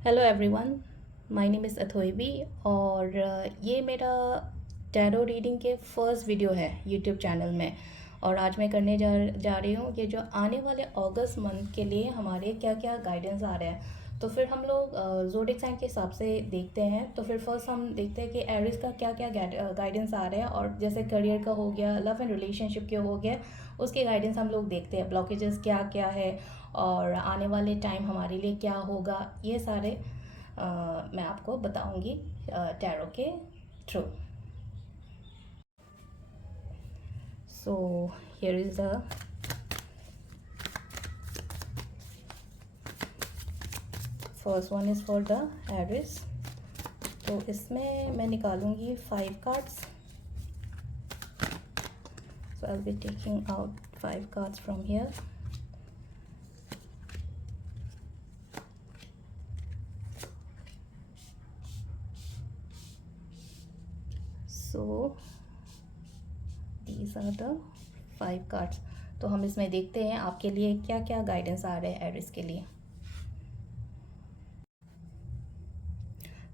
Hello everyone, my name is Athoibi और ये मेरा टैरो रीडिंग के फर्स्ट वीडियो है यूट्यूब चैनल में। और आज मैं करने जा रही हूँ कि जो आने वाले अगस्त मंथ के लिए हमारे क्या क्या गाइडेंस आ रहे हैं। तो फिर हम लोग ज़ोडिएक साइन के हिसाब से देखते हैं। तो फिर फर्स्ट हम देखते हैं कि एरिस का क्या क्या गाइडेंस आ रहे हैं, और जैसे करियर का हो गया, लव एंड रिलेशनशिप के हो गया, उसके गाइडेंस हम लोग देखते हैं, ब्लॉकेजेस क्या क्या है और आने वाले टाइम हमारे लिए क्या होगा, ये सारे मैं आपको बताऊंगी टैरो के थ्रू। So here is the first one is for the Aries. तो इसमें मैं निकालूंगी 5 cards. So I will be taking out 5 cards from here. So these are the 5 cards. तो हम इसमें देखते हैं आपके लिए क्या क्या गाइडेंस आ रहे हैं एरिस के लिए।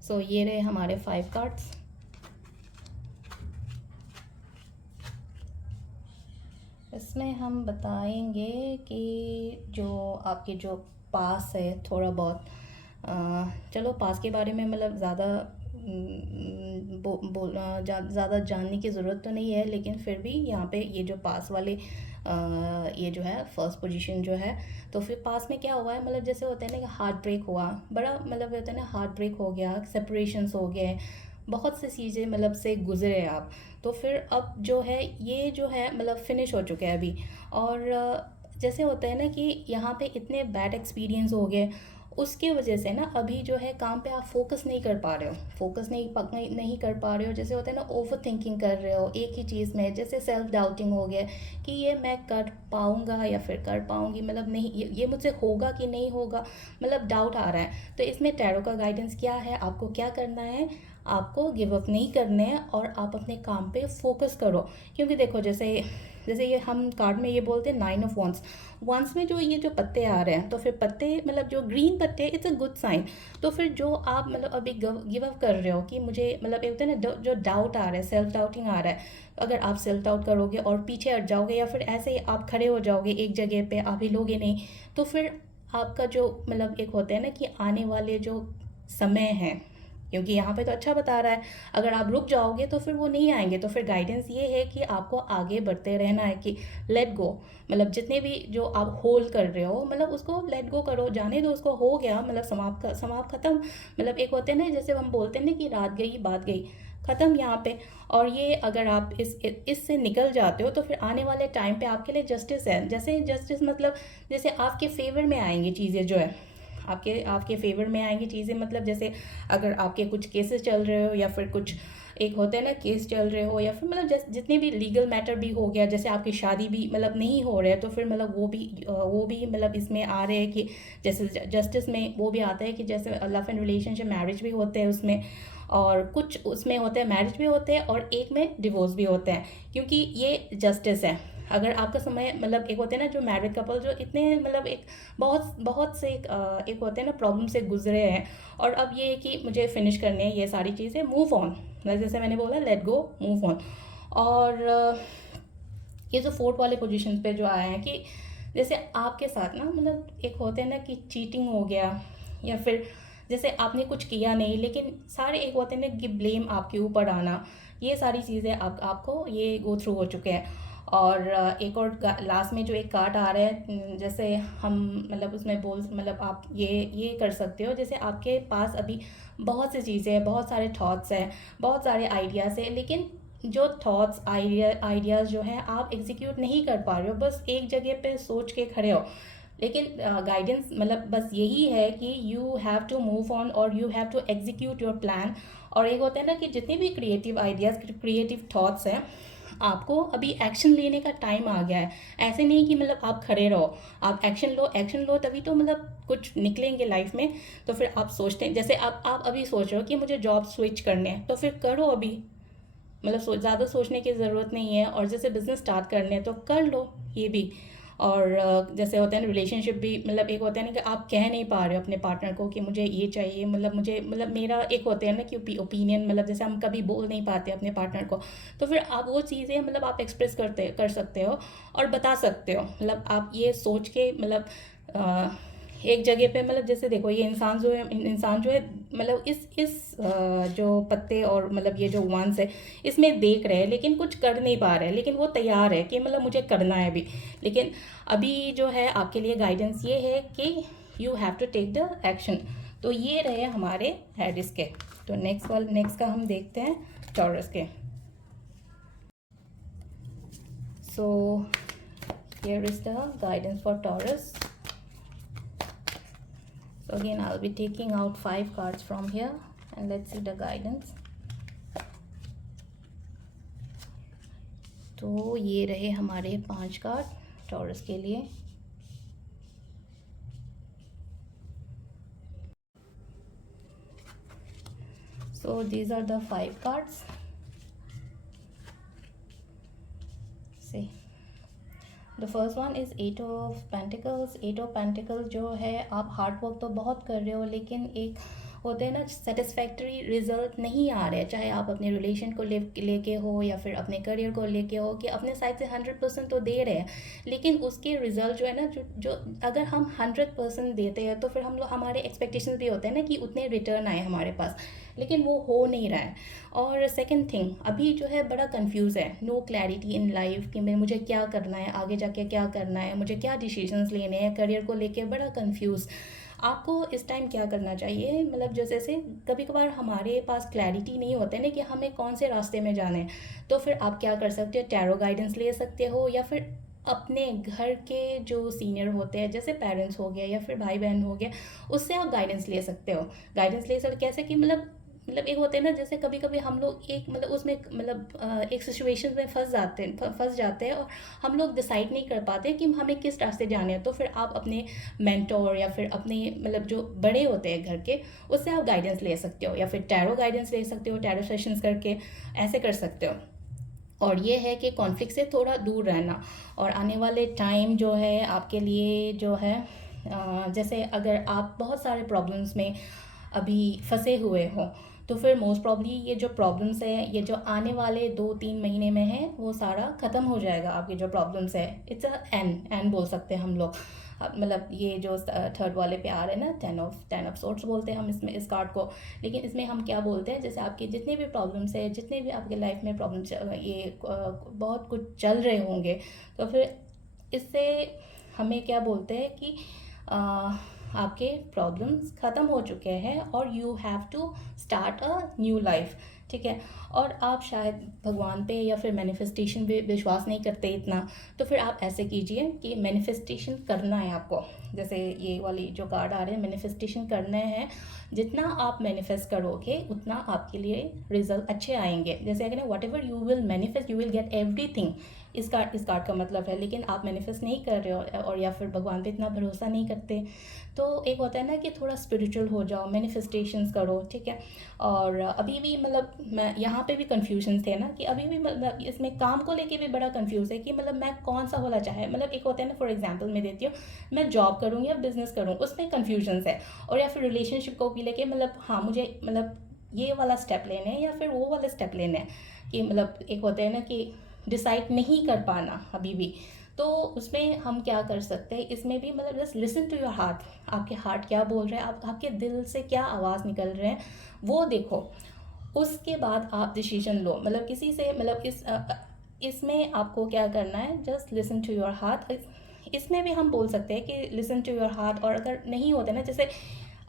सो ये रहे हमारे 5 कार्ड्स। इसमें हम बताएंगे कि जो आपके जो पास है थोड़ा बहुत, चलो पास के बारे में मतलब ज़्यादा ज़्यादा जानने की ज़रूरत तो नहीं है, लेकिन फिर भी यहाँ पे ये जो पास वाले ये जो है फर्स्ट पोजीशन जो है, तो फिर पास में क्या हुआ है, मतलब जैसे होता है ना कि हार्ट ब्रेक हुआ, बड़ा मतलब होता है ना हार्ट ब्रेक हो गया, सेपरेशंस हो गए, बहुत सी चीज़ें मतलब से गुजरे आप। तो फिर अब जो है ये जो है मतलब फिनिश हो चुके हैं अभी। और जैसे होता है ना कि यहाँ पे इतने बैड एक्सपीरियंस हो गए, उसके वजह से ना अभी जो है काम पे आप फोकस नहीं कर पा रहे हो, फोकस नहीं कर पा रहे हो। जैसे होता है ना ओवर थिंकिंग कर रहे हो एक ही चीज़ में, जैसे सेल्फ डाउटिंग हो गया कि ये मैं कर पाऊँगा या फिर कर पाऊँगी, मतलब नहीं ये मुझसे होगा कि नहीं होगा, मतलब डाउट आ रहा है। तो इसमें टैरो का गाइडेंस क्या है, आपको क्या करना है, आपको गिव अप नहीं करने हैं और आप अपने काम पे फोकस करो। क्योंकि देखो जैसे जैसे ये हम कार्ड में ये बोलते हैं 9 ऑफ वंस। वंस में जो ये जो पत्ते आ रहे हैं, तो फिर पत्ते मतलब जो ग्रीन पत्ते, इट्स अ गुड साइन। तो फिर जो आप मतलब अभी गिव अप कर रहे हो कि मुझे मतलब एक होता है ना जो डाउट आ रहा है, सेल्फ डाउटिंग आ रहा है, अगर आप सेल्फ डाउट करोगे और पीछे हट जाओगे या फिर ऐसे ही आप खड़े हो जाओगे एक जगह पे, आप हिलोगे नहीं, तो फिर आपका जो मतलब एक होता है ना कि आने वाले जो समय है, क्योंकि यहाँ पे तो अच्छा बता रहा है, अगर आप रुक जाओगे तो फिर वो नहीं आएंगे। तो फिर गाइडेंस ये है कि आपको आगे बढ़ते रहना है, कि लेट गो, मतलब जितने भी जो आप होल्ड कर रहे हो मतलब उसको लेट गो करो, जाने दो, उसको हो गया, मतलब समाप्त खत्म। मतलब एक होते हैं ना जैसे हम बोलते हैं ना कि रात गई बात गई, ख़त्म यहाँ पे। और ये अगर आप इससे निकल जाते हो तो फिर आने वाले टाइम पे आपके लिए जस्टिस है। जैसे जस्टिस मतलब जैसे आपके फेवर में आएंगी चीज़ें, जो है आपके आपके फेवर में आएंगी चीज़ें, मतलब जैसे अगर आपके कुछ केसेस चल रहे हो या फिर कुछ एक होता है ना केस चल रहे हो, या फिर मतलब जितने भी लीगल मैटर भी हो गया, जैसे आपकी शादी भी मतलब नहीं हो रहा है, तो फिर मतलब वो भी मतलब इसमें आ रहे हैं कि जैसे जस्टिस में वो भी आता है कि जैसे लव एंड रिलेशनशिप मैरिज भी होते हैं उसमें, और कुछ उसमें होते हैं मैरिज भी होते हैं और एक में डिवोर्स भी होते हैं, क्योंकि ये जस्टिस है। अगर आपका समय मतलब एक होते हैं ना जो मैरिड कपल जो इतने मतलब एक बहुत बहुत से एक होते हैं ना प्रॉब्लम से गुजरे हैं, और अब ये है कि मुझे फिनिश करने हैं ये सारी चीज़ें, मूव ऑन, जैसे मैंने बोला लेट गो, मूव ऑन। और ये जो फोर्थ वाले पोजीशन पे जो आए हैं कि जैसे आपके साथ ना मतलब एक होते हैं ना कि चीटिंग हो गया, या फिर जैसे आपने कुछ किया नहीं लेकिन सारे एक होते हैं ना कि ब्लेम आपके ऊपर आना, ये सारी चीज़ें आपको ये गो थ्रू हो चुके हैं। और एक और लास्ट में जो एक कार्ड आ रहा है, जैसे हम मतलब उसमें बोल मतलब आप ये कर सकते हो, जैसे आपके पास अभी बहुत सी चीज़ें हैं, बहुत सारे थॉट्स हैं, बहुत सारे आइडियाज़ हैं, लेकिन जो थॉट्स आइडियाज़ जो हैं आप एग्जीक्यूट नहीं कर पा रहे हो, बस एक जगह पे सोच के खड़े हो। लेकिन गाइडेंस मतलब बस यही है कि you have to move on और you have to execute your plan. और एक होता है ना कि जितने भी क्रिएटिव आइडियाज़ क्रिएटिव थॉट्स हैं, आपको अभी एक्शन लेने का टाइम आ गया है। ऐसे नहीं कि मतलब आप खड़े रहो, आप एक्शन लो तभी तो मतलब कुछ निकलेंगे लाइफ में। तो फिर आप सोचते हैं, जैसे आप अभी सोच रहे हो कि मुझे जॉब स्विच करने हैं, तो फिर करो अभी, मतलब ज़्यादा सोचने की ज़रूरत नहीं है। और जैसे बिज़नेस स्टार्ट करने हैं तो कर लो ये भी। और जैसे होता है ना रिलेशनशिप भी, मतलब एक होता है ना कि आप कह नहीं पा रहे हो अपने पार्टनर को कि मुझे ये चाहिए, मतलब मुझे, मतलब मेरा एक होता है ना कि ओपिनियन, मतलब जैसे हम कभी बोल नहीं पाते अपने पार्टनर को, तो फिर आप वो चीज़ें मतलब आप एक्सप्रेस कर सकते हो और बता सकते हो। मतलब आप ये सोच के, मतलब एक जगह पे, मतलब जैसे देखो ये इंसान जो है मतलब जो पत्ते और मतलब ये जो वांस है इसमें देख रहे हैं लेकिन कुछ कर नहीं पा रहे हैं, लेकिन वो तैयार है कि मतलब मुझे करना है अभी। लेकिन अभी जो है आपके लिए गाइडेंस ये है कि you have to take the action. तो ये रहे हमारे एरिस के। तो नेक्स्ट का हम देखते हैं टॉरस के। So here is the guidance for taurus. So again I'll be taking out 5 cards from here and let's see the guidance. तो ये रहे हमारे 5 कार्ड टॉरस के लिए. So these are the 5 cards. See, the first one is 8 of Pentacles. 8 of Pentacles जो है, आप hard work तो बहुत कर रहे हो लेकिन एक होते हैं ना सेटिस्फैक्टरी रिजल्ट नहीं आ रहे, चाहे आप अपने रिलेशन को लेके हो या फिर अपने करियर को लेके हो, कि अपने साइड से 100% तो दे रहे हैं लेकिन उसके रिजल्ट जो है ना, जो अगर हम 100% देते हैं तो फिर हम लोग, हमारे एक्सपेक्टेशंस भी होते हैं ना कि उतने रिटर्न आए हमारे पास, लेकिन वो हो नहीं रहा है. और सेकंड थिंग, अभी जो है बड़ा कंफ्यूज है, नो क्लैरिटी इन लाइफ कि मैं मुझे क्या करना है, आगे जाके क्या करना है, मुझे क्या डिसीजंस लेने हैं, करियर को लेके बड़ा कंफ्यूज. आपको इस टाइम क्या करना चाहिए, मतलब जैसे कभी कभार हमारे पास क्लैरिटी नहीं होता है ना कि हमें कौन से रास्ते में जाना है, तो फिर आप क्या कर सकते हो, टैरो गाइडेंस ले सकते हो या फिर अपने घर के जो सीनियर होते हैं जैसे पेरेंट्स हो गया या फिर भाई बहन हो गया, उससे आप गाइडेंस ले सकते हो. गाइडेंस ले सकते कैसे, कि मतलब एक होते हैं ना, जैसे कभी कभी हम लोग एक मतलब उसमें मतलब एक सिचुएशन में फंस जाते हैं और हम लोग डिसाइड नहीं कर पाते कि हमें किस रास्ते जाने हैं. तो फिर आप अपने मेंटोर या फिर अपने मतलब जो बड़े होते हैं घर के, उससे आप गाइडेंस ले सकते हो या फिर टैरो गाइडेंस ले सकते हो, टैरो सेशंस करके ऐसे कर सकते हो. और ये है कि कॉन्फ्लिक्ट से थोड़ा दूर रहना. और आने वाले टाइम जो है आपके लिए जो है, जैसे अगर आप बहुत सारे प्रॉब्लम्स में अभी फंसे हुए हो, तो फिर मोस्ट प्रॉब्ली ये जो प्रॉब्लम्स है, ये जो आने वाले 2-3 महीने में है, वो सारा ख़त्म हो जाएगा. आपके जो प्रॉब्लम्स है, इट्स अ एन बोल सकते हैं हम लोग. मतलब ये जो थर्ड वाले पे आ रहे हैं ना, टेन ऑफ सोर्ट्स बोलते हैं हम इसमें इस कार्ड को. लेकिन इसमें हम क्या बोलते हैं, जैसे आपके जितने भी प्रॉब्लम्स है, जितने भी आपके लाइफ में प्रॉब्लम्स, ये बहुत कुछ चल रहे होंगे, तो फिर इससे हमें क्या बोलते हैं कि आपके प्रॉब्लम्स ख़त्म हो चुके हैं और you have to start a new life. ठीक है. और आप शायद भगवान पे या फिर मैनिफेस्टेशन पे विश्वास नहीं करते इतना, तो फिर आप ऐसे कीजिए कि मैनिफेस्टेशन करना है आपको. जैसे ये वाली जो कार्ड आ रहे हैं, मैनिफेस्टेशन करना है. जितना आप मैनिफेस्ट करोगे उतना आपके लिए रिजल्ट अच्छे आएंगे. जैसे अगर what ever you will manifest you will get everything. इस कार्ड का मतलब है. लेकिन आप मैनिफेस्ट नहीं कर रहे हो और या फिर भगवान पे इतना भरोसा नहीं करते, तो एक होता है ना कि थोड़ा स्पिरिचुअल हो जाओ, मैनिफेस्टेशंस करो. ठीक है. और अभी भी मतलब मैं यहाँ पे भी कन्फ्यूजन थे ना, कि अभी भी मतलब इसमें काम को लेके भी बड़ा कन्फ्यूज़ है कि मतलब मैं कौन सा होना चाहे. मतलब एक होता है ना, फॉर एग्जांपल मैं देती हूँ, मैं जॉब करूँ या बिजनेस करूँ, उसमें कन्फ्यूजन्स है. और या फिर रिलेशनशिप को भी लेके, मतलब हाँ मुझे मतलब ये वाला स्टेप लेने हैं या फिर वो वाले स्टेप लेने हैं, कि मतलब एक होता है ना कि डिसाइड नहीं कर पाना अभी भी. तो उसमें हम क्या कर सकते हैं, इसमें भी मतलब just listen to your heart. आपके हार्ट क्या बोल रहे हैं, आपके दिल से क्या आवाज़ निकल रहे हैं, वो देखो. उसके बाद आप डिसीजन लो. मतलब किसी से मतलब इसमें आपको क्या करना है, just listen to your heart. इसमें भी हम बोल सकते हैं कि लिसन टू योर हार्ट. और अगर नहीं होता ना, जैसे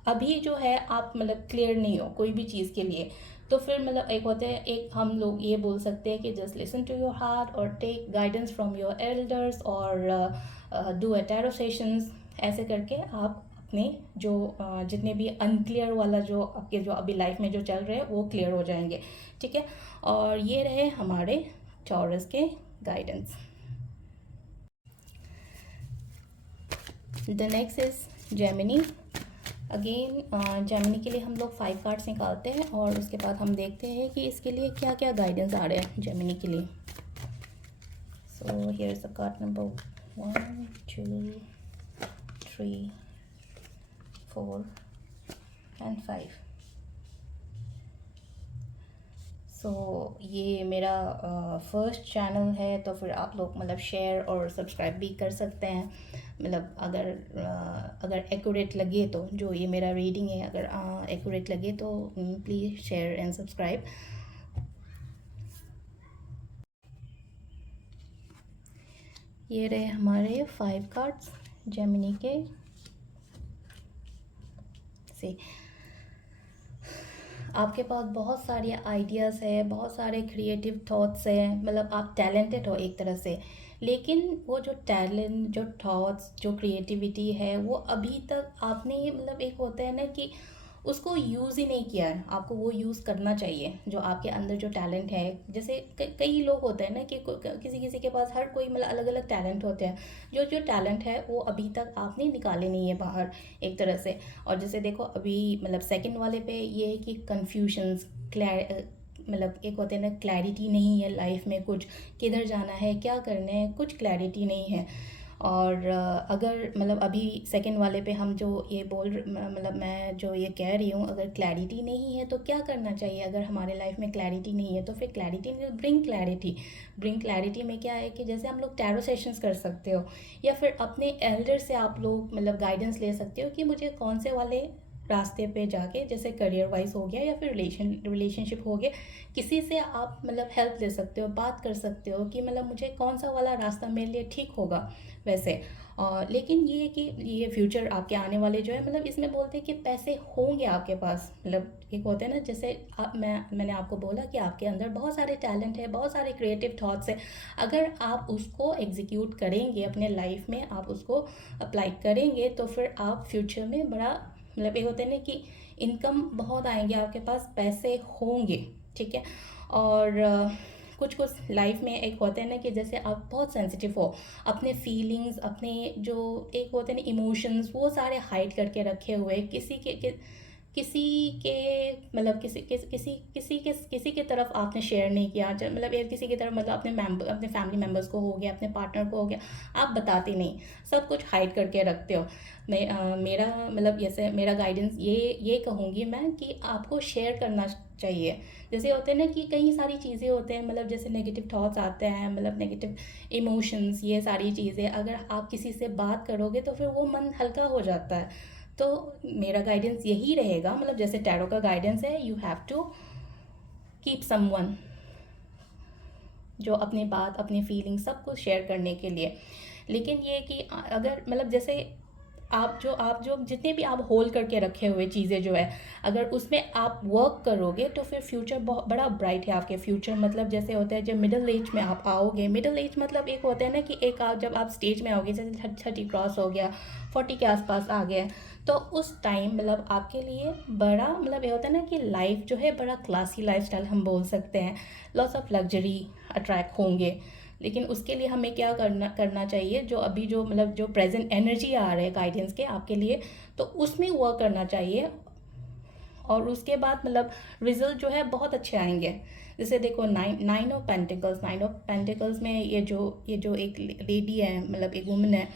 अभी जो है आप मतलब क्लियर नहीं हो कोई भी चीज़ के लिए, तो फिर मतलब एक होते हैं, एक हम लोग ये बोल सकते हैं कि just listen to your heart और take guidance from your elders और डू अ टैरो सेशंस. ऐसे करके आप अपने जो जितने भी अनक्लियर वाला जो आपके जो अभी लाइफ में जो चल रहे हैं वो क्लियर हो जाएंगे. ठीक है. और ये रहे हमारे टॉरस के guidance. The next is Gemini. Again Gemini के लिए हम लोग 5 कार्ड्स निकालते हैं और उसके बाद हम देखते हैं कि इसके लिए क्या क्या गाइडेंस आ रहे हैं जेमिनी के लिए. So here is the card number 1 2 3 4 and 5। सो ये मेरा फर्स्ट चैनल है, तो फिर आप लोग मतलब शेयर और सब्सक्राइब भी कर सकते हैं। मतलब अगर एक्यूरेट लगे तो, जो ये मेरा रीडिंग है, अगर एक्यूरेट लगे तो प्लीज़ शेयर एंड सब्सक्राइब। ये रहे हमारे 5 कार्ड्स जेमिनी के से। आपके पास बहुत सारे आइडियाज़ है, बहुत सारे क्रिएटिव थॉट्स हैं, मतलब आप टैलेंटेड हो एक तरह से, लेकिन वो जो टैलेंट, जो थॉट्स, जो क्रिएटिविटी है, वो अभी तक आपने मतलब एक होता है ना कि उसको यूज़ ही नहीं किया है। आपको वो यूज़ करना चाहिए, जो आपके अंदर जो टैलेंट है। जैसे कई लोग होते हैं ना कि किसी किसी के पास हर कोई मतलब अलग अलग टैलेंट होते हैं। जो जो टैलेंट है वो अभी तक आपने निकाले नहीं है बाहर एक तरह से। और जैसे देखो अभी मतलब सेकंड वाले पे ये है कि कन्फ्यूजन्स, मतलब एक होते हैं ना, क्लैरिटी नहीं है लाइफ में, कुछ किधर जाना है, क्या करना है, कुछ क्लैरिटी नहीं है। और अगर मतलब अभी सेकंड वाले पे हम जो ये मतलब मैं जो ये कह रही हूँ, अगर क्लैरिटी नहीं है तो क्या करना चाहिए। अगर हमारे लाइफ में क्लैरिटी नहीं है तो फिर क्लैरिटी नहीं, ब्रिंग क्लैरिटी। ब्रिंग क्लैरिटी में क्या है कि जैसे हम लोग टैरो सेशंस कर सकते हो, या फिर अपने एल्डर से आप लोग मतलब गाइडेंस ले सकते हो कि मुझे कौन से वाले रास्ते पे जाके, जैसे करियर वाइज हो गया या फिर रिलेशनशिप हो गया, किसी से आप मतलब हेल्प ले सकते हो, बात कर सकते हो कि मतलब मुझे कौन सा वाला रास्ता मेरे लिए ठीक होगा वैसे। और लेकिन ये है कि ये फ्यूचर आपके आने वाले जो है, मतलब इसमें बोलते हैं कि पैसे होंगे आपके पास। मतलब एक होते हैं ना, जैसे मैंने आपको बोला कि आपके अंदर बहुत सारे टैलेंट है, बहुत सारे क्रिएटिव थॉट्स है। अगर आप उसको एग्जीक्यूट करेंगे अपने लाइफ में, आप उसको अप्लाई करेंगे, तो फिर आप फ्यूचर में बड़ा मतलब ये होते हैं ना कि इनकम बहुत आएंगे आपके पास, पैसे होंगे, ठीक है। और कुछ कुछ लाइफ में एक होते हैं ना कि जैसे आप बहुत सेंसिटिव हो, अपने फीलिंग्स, अपने जो एक होते हैं ना इमोशंस, वो सारे हाइड करके रखे हुए किसी के मतलब किसी के तरफ आपने शेयर नहीं किया। मतलब एक किसी की तरफ मतलब अपने फैमिली मेम्बर्स को हो गया, अपने पार्टनर को हो गया, आप बताते नहीं, सब कुछ हाइड करके रखते हो। मेरा मतलब जैसे मेरा गाइडेंस ये कहूँगी मैं कि आपको शेयर करना चाहिए। जैसे होते हैं ना कि कई सारी चीज़ें होते हैं, मतलब जैसे नेगेटिव थॉट्स आते हैं, मतलब नेगेटिव इमोशंस, ये सारी चीज़ें अगर आप किसी से बात करोगे तो फिर वो मन हल्का हो जाता है। तो मेरा गाइडेंस यही रहेगा, मतलब जैसे टैरो का गाइडेंस है, you have to keep someone, जो अपनी बात, अपनी फीलिंग सब कुछ शेयर करने के लिए। लेकिन ये कि अगर मतलब जैसे आप जो जितने भी आप होल्ड करके रखे हुए चीज़ें जो है, अगर उसमें आप वर्क करोगे तो फिर फ्यूचर बहुत बड़ा ब्राइट है आपके फ्यूचर। मतलब जैसे होता है जब मिडिल एज में आप आओगे, मिडिल एज मतलब एक होता है ना कि एक आप जब आप स्टेज में आओगे, जैसे 30 क्रॉस हो गया, 40 के आसपास आ गए, तो उस टाइम मतलब आपके लिए बड़ा मतलब ये होता है ना कि लाइफ जो है बड़ा क्लासी लाइफस्टाइल हम बोल सकते हैं, लॉट्स ऑफ लग्जरी अट्रैक्ट होंगे। लेकिन उसके लिए हमें क्या करना चाहिए, जो अभी जो मतलब जो प्रेजेंट एनर्जी आ रहा है गाइडेंस के आपके लिए, तो उसमें वर्क करना चाहिए। और उसके बाद मतलब रिजल्ट जो है बहुत अच्छे आएंगे। जैसे देखो नाइन ऑफ पेंटिकल्स में ये जो एक लेडी है, मतलब एक वुमन है,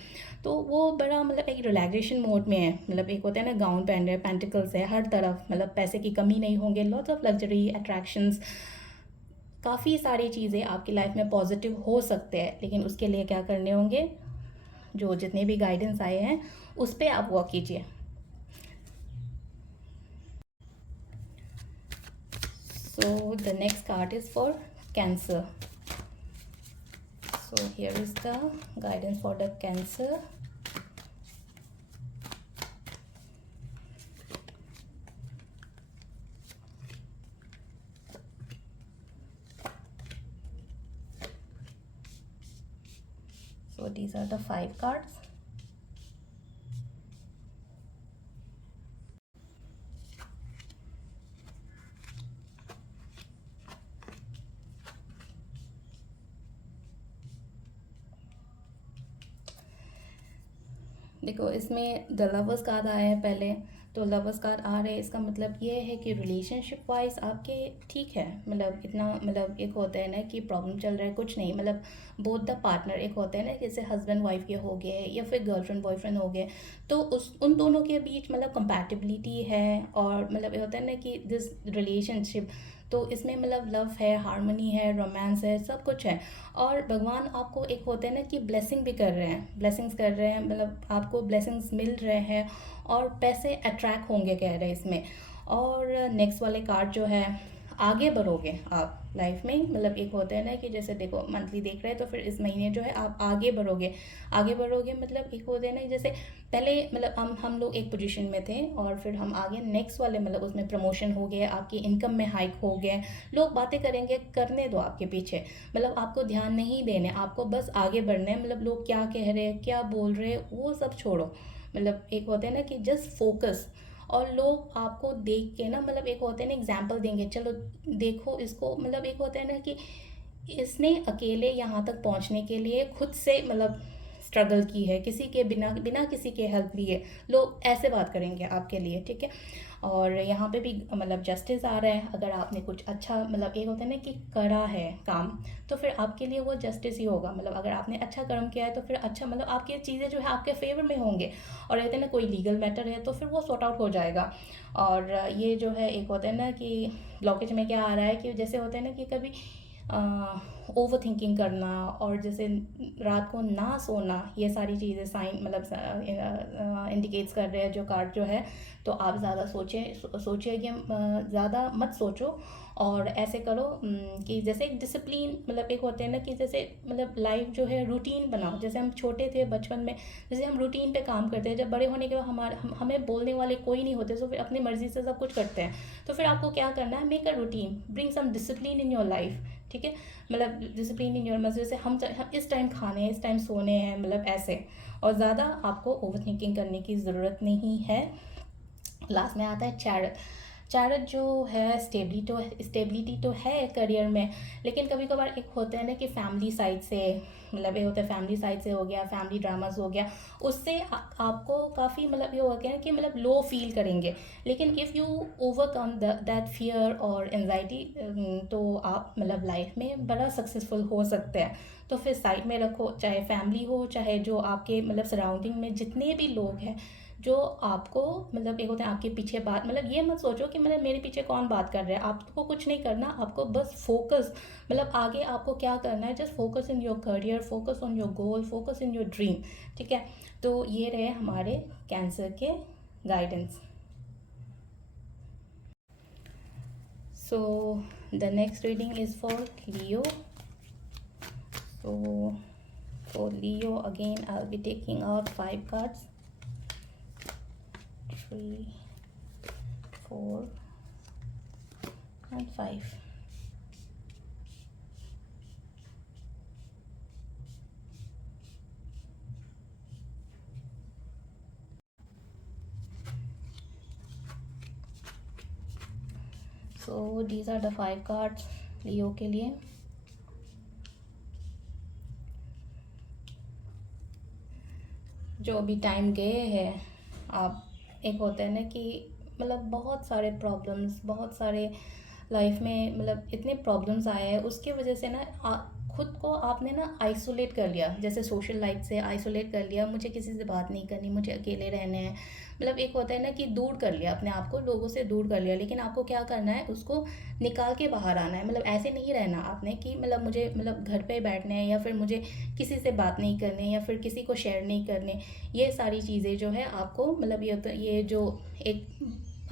तो वो बड़ा मतलब एक रिलैक्सेशन मोड में है। मतलब एक होता है ना, गाउन पहन रहे, पेंटिकल्स है हर तरफ, मतलब पैसे की कमी नहीं होंगे, लॉट्स ऑफ लग्जरी अट्रैक्शंस, काफ़ी सारी चीज़ें आपकी लाइफ में पॉजिटिव हो सकते हैं। लेकिन उसके लिए क्या करने होंगे, जो जितने भी गाइडेंस आए हैं उस पर आप वर्क कीजिए। So the next card is for Cancer. So here is the guidance for the Cancer. So these are the 5 cards. देखो इसमें द लवर्स कार्ड आया है पहले, तो लवर्स कार्ड आ रहे हैं, इसका मतलब ये है कि रिलेशनशिप वाइज आपके ठीक है, मतलब इतना, मतलब एक होता है ना कि प्रॉब्लम चल रहा है कुछ नहीं, मतलब बोथ द पार्टनर, एक होता है ना जैसे हस्बैंड वाइफ के हो गए या फिर गर्लफ्रेंड बॉयफ्रेंड हो गए, तो उस उन दोनों के बीच मतलब कंपैटिबिलिटी है, और मतलब ये होता है ना कि दिस रिलेशनशिप, तो इसमें मतलब लव है, हार्मनी है, रोमांस है, सब कुछ है। और भगवान आपको एक होता है ना कि ब्लेसिंग भी कर रहे हैं, ब्लेसिंग्स कर रहे हैं, मतलब आपको ब्लेसिंग्स मिल रहे हैं, और पैसे अट्रैक्ट होंगे कह रहे हैं इसमें। और नेक्स्ट वाले कार्ड जो है, आगे बढ़ोगे आप लाइफ में, मतलब एक होता है ना कि जैसे देखो मंथली देख रहे हैं तो फिर इस महीने जो है आप आगे बढ़ोगे, आगे बढ़ोगे, मतलब एक होता है ना जैसे पहले मतलब हम लोग एक पोजीशन में थे और फिर हम आगे नेक्स्ट वाले मतलब उसमें प्रमोशन हो गया, आपकी इनकम में हाइक हो गया, लोग बातें करेंगे, करने दो आपके पीछे, मतलब आपको ध्यान नहीं देने, आपको बस आगे बढ़ना है, मतलब लोग क्या कह रहे हैं, क्या बोल रहे हैं, वो सब छोड़ो, मतलब एक होता है ना कि जस्ट फोकस। और लोग आपको देख के ना, मतलब एक होता है ना एग्जाम्पल देंगे, चलो देखो इसको, मतलब एक होता है ना कि इसने अकेले यहाँ तक पहुँचने के लिए खुद से मतलब स्ट्रगल की है, किसी के बिना बिना किसी के हेल्प लिए, लोग ऐसे बात करेंगे आपके लिए, ठीक है। और यहाँ पे भी मतलब जस्टिस आ रहा है, अगर आपने कुछ अच्छा मतलब एक होता है ना कि करा है काम, तो फिर आपके लिए वो जस्टिस ही होगा, मतलब अगर आपने अच्छा कर्म किया है तो फिर अच्छा, मतलब आपकी चीज़ें जो है आपके फेवर में होंगे, और कहते हैं ना कोई लीगल मैटर है तो फिर वो सॉर्ट आउट हो जाएगा। और ये जो है एक होता है ना कि ब्लॉकेज में क्या आ रहा है कि जैसे होता है ना कि कभी ओवर थिंकिंग करना, और जैसे रात को ना सोना, ये सारी चीज़ें साइन मतलब इंडिकेट्स कर रहे हैं जो कार्ड जो है। तो आप ज़्यादा सोचिए कि ज़्यादा मत सोचो, और ऐसे करो कि जैसे एक डिसिप्लिन, मतलब एक होते हैं ना कि जैसे मतलब लाइफ जो है रूटीन बनाओ, जैसे हम छोटे थे बचपन में, जैसे हम रूटीन पे काम करते हैं, जब बड़े होने के बाद हमें बोलने वाले कोई नहीं होते, तो फिर अपनी मर्जी से सब कुछ करते हैं। तो फिर आपको क्या करना है, make a routine, bring some discipline in your life, ठीक है। मतलब डिसिप्लिन इन योर, मतलब जैसे हम इस टाइम खाने हैं, इस टाइम सोने हैं, मतलब ऐसे। और ज़्यादा आपको ओवर थिंकिंग करने की ज़रूरत नहीं है। लास्ट में आता है चैरट। चैरट जो है स्टेबिलिटी तो है करियर में, लेकिन कभी कभार एक होता है ना कि फैमिली साइड से, मतलब ये होता है फैमिली साइड से हो गया, फैमिली ड्रामास हो गया, उससे आपको काफ़ी मतलब ये हो गया कि मतलब लो फील करेंगे। लेकिन if you overcome that fear और एनजाइटी, तो आप मतलब लाइफ में बड़ा सक्सेसफुल हो सकते हैं। तो फिर साइड में रखो, चाहे फैमिली हो, चाहे जो आपके मतलब सराउंडिंग में जितने भी लोग हैं जो आपको मतलब एक होता है आपके पीछे बात, मतलब ये मत सोचो कि मतलब मेरे पीछे कौन बात कर रहा है, आपको कुछ नहीं करना, आपको बस फोकस, मतलब आगे आपको क्या करना है, just focus in your career, focus on your goal, focus in your dream, ठीक है। तो ये रहे हमारे कैंसर के guidance. So the next reading is for Leo. So for Leo again, I'll be taking out 5 cards. 3, 4, and 5. So these are the 5 cards लियो के लिए। जो अभी टाइम गए हैं, आप एक होता है ना कि मतलब बहुत सारे प्रॉब्लम्स, बहुत सारे लाइफ में मतलब इतने प्रॉब्लम्स आए हैं, उसकी वजह से ना खुद को आपने ना आइसोलेट कर लिया, जैसे सोशल लाइफ से आइसोलेट कर लिया, मुझे किसी से बात नहीं करनी, मुझे अकेले रहने हैं, मतलब एक होता है ना कि दूर कर लिया अपने आप को, लोगों से दूर कर लिया। लेकिन आपको क्या करना है, उसको निकाल के बाहर आना है, मतलब ऐसे नहीं रहना आपने कि मतलब मुझे मतलब घर पे बैठने हैं, या फिर मुझे किसी से बात नहीं करने, या फिर किसी को शेयर नहीं करने। ये सारी चीज़ें जो है आपको मतलब ये जो एक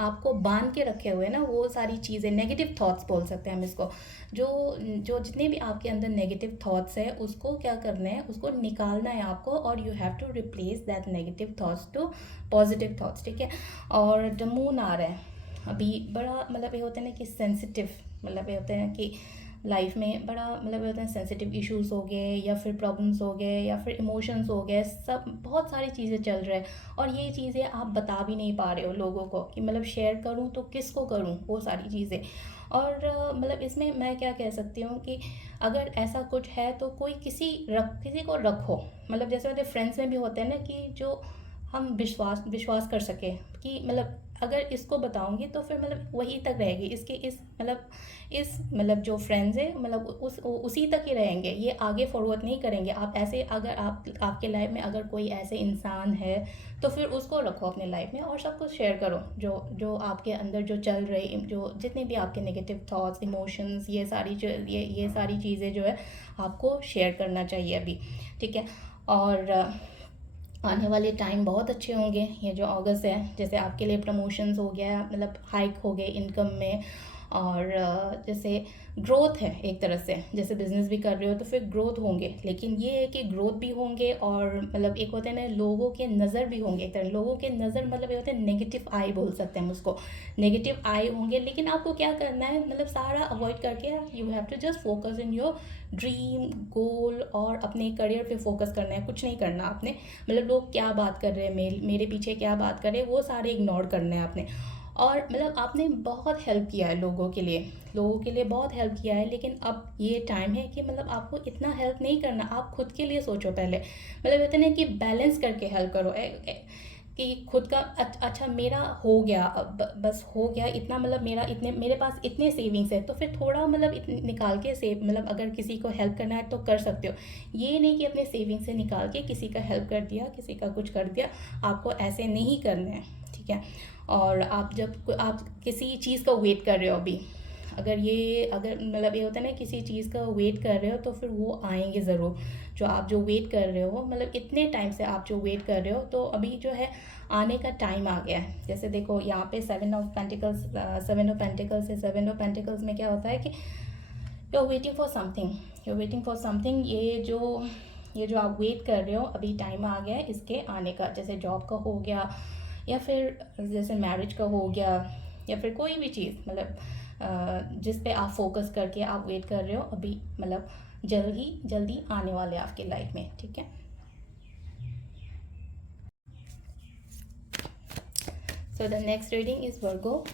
आपको बांध के रखे हुए हैं ना, वो सारी चीज़ें, नेगेटिव थॉट्स बोल सकते हैं हम इसको, जो जो जितने भी आपके अंदर नेगेटिव थॉट्स है, उसको क्या करना है, उसको निकालना है आपको, और you have to replace that negative thoughts to positive thoughts, ठीक है। और द मून आ रहा है अभी, बड़ा मतलब ये होता है ना कि सेंसिटिव, मतलब ये होता है ना कि लाइफ में बड़ा मतलब ये होता है सेंसिटिव इश्यूज हो गए, या फिर प्रॉब्लम्स हो गए, या फिर इमोशंस हो गए, सब बहुत सारी चीज़ें चल रहे हैं, और ये चीज़ें आप बता भी नहीं पा रहे हो लोगों को कि मतलब शेयर करूं तो किसको करूं, वो सारी चीज़ें। और मतलब इसमें मैं क्या कह सकती हूँ कि अगर ऐसा कुछ है तो कोई किसी को रखो, मतलब जैसे होते फ्रेंड्स में भी होते हैं ना कि जो हम विश्वास कर सके, कि मतलब अगर इसको बताऊंगी तो फिर मतलब वही तक रहेगी, इसके इस जो फ्रेंड्स है मतलब उसी तक ही रहेंगे, ये आगे फॉरवर्ड नहीं करेंगे। आप ऐसे अगर आपके लाइफ में अगर कोई ऐसे इंसान है तो फिर उसको रखो अपने लाइफ में और सब कुछ शेयर करो, जो जो आपके अंदर जो चल रहे, जो जितने भी आपके नेगेटिव थॉट्स, इमोशंस, ये सारी चीज़ें जो है आपको शेयर करना चाहिए अभी, ठीक है। और आने वाले टाइम बहुत अच्छे होंगे, ये जो अगस्त है, जैसे आपके लिए प्रमोशंस हो गया, मतलब हाइक हो गए इनकम में, और जैसे ग्रोथ है एक तरह से, जैसे बिजनेस भी कर रहे हो तो फिर ग्रोथ होंगे, लेकिन ये है कि ग्रोथ भी होंगे और मतलब एक होते हैं ना लोगों के नज़र भी होंगे, एक तरह लोगों के नज़र मतलब ये होते हैं नेगेटिव आई बोल सकते हैं हम उसको, नेगेटिव आई होंगे। लेकिन आपको क्या करना है, मतलब सारा अवॉइड करके you have to just focus in your dream goal और अपने करियर पे फोकस करना है, कुछ नहीं करना आपने, मतलब लोग क्या बात कर रहे हैं, मेरे पीछे क्या बात कर रहे हैं, वो सारे इग्नोर करने हैं आपने। और मतलब आपने बहुत हेल्प किया है लोगों के लिए बहुत हेल्प किया है, लेकिन अब ये टाइम है कि मतलब आपको इतना हेल्प नहीं करना, आप खुद के लिए सोचो पहले, मतलब कहते हैं ना कि बैलेंस करके हेल्प करो, कि खुद का अच्छा मेरा हो गया, अब बस हो गया इतना, मतलब मेरे पास इतने सेविंग्स है तो फिर थोड़ा मतलब निकाल के सेव, मतलब अगर किसी को हेल्प करना है तो कर सकते हो, ये नहीं कि अपने सेविंग से निकाल के किसी का हेल्प कर दिया, किसी का कुछ कर दिया, आपको ऐसे नहीं करना है, ठीक है। और आप किसी चीज़ का वेट कर रहे हो अभी, अगर मतलब ये होता है ना किसी चीज़ का वेट कर रहे हो तो फिर वो आएंगे ज़रूर, जो आप जो वेट कर रहे हो, मतलब इतने टाइम से आप जो वेट कर रहे हो तो अभी जो है आने का टाइम आ गया है। जैसे देखो यहाँ पे सेवन ऑफ पेंटिकल्स में क्या होता है कि you are waiting for something, ये जो आप वेट कर रहे हो अभी टाइम आ गया है इसके आने का, जैसे जॉब का हो गया या फिर जैसे मैरिज का हो गया या फिर कोई भी चीज़, मतलब जिस पे आप फोकस करके आप वेट कर रहे हो अभी, मतलब जल्दी आने वाले आपके लाइफ में, ठीक है। So the next reading is Virgo.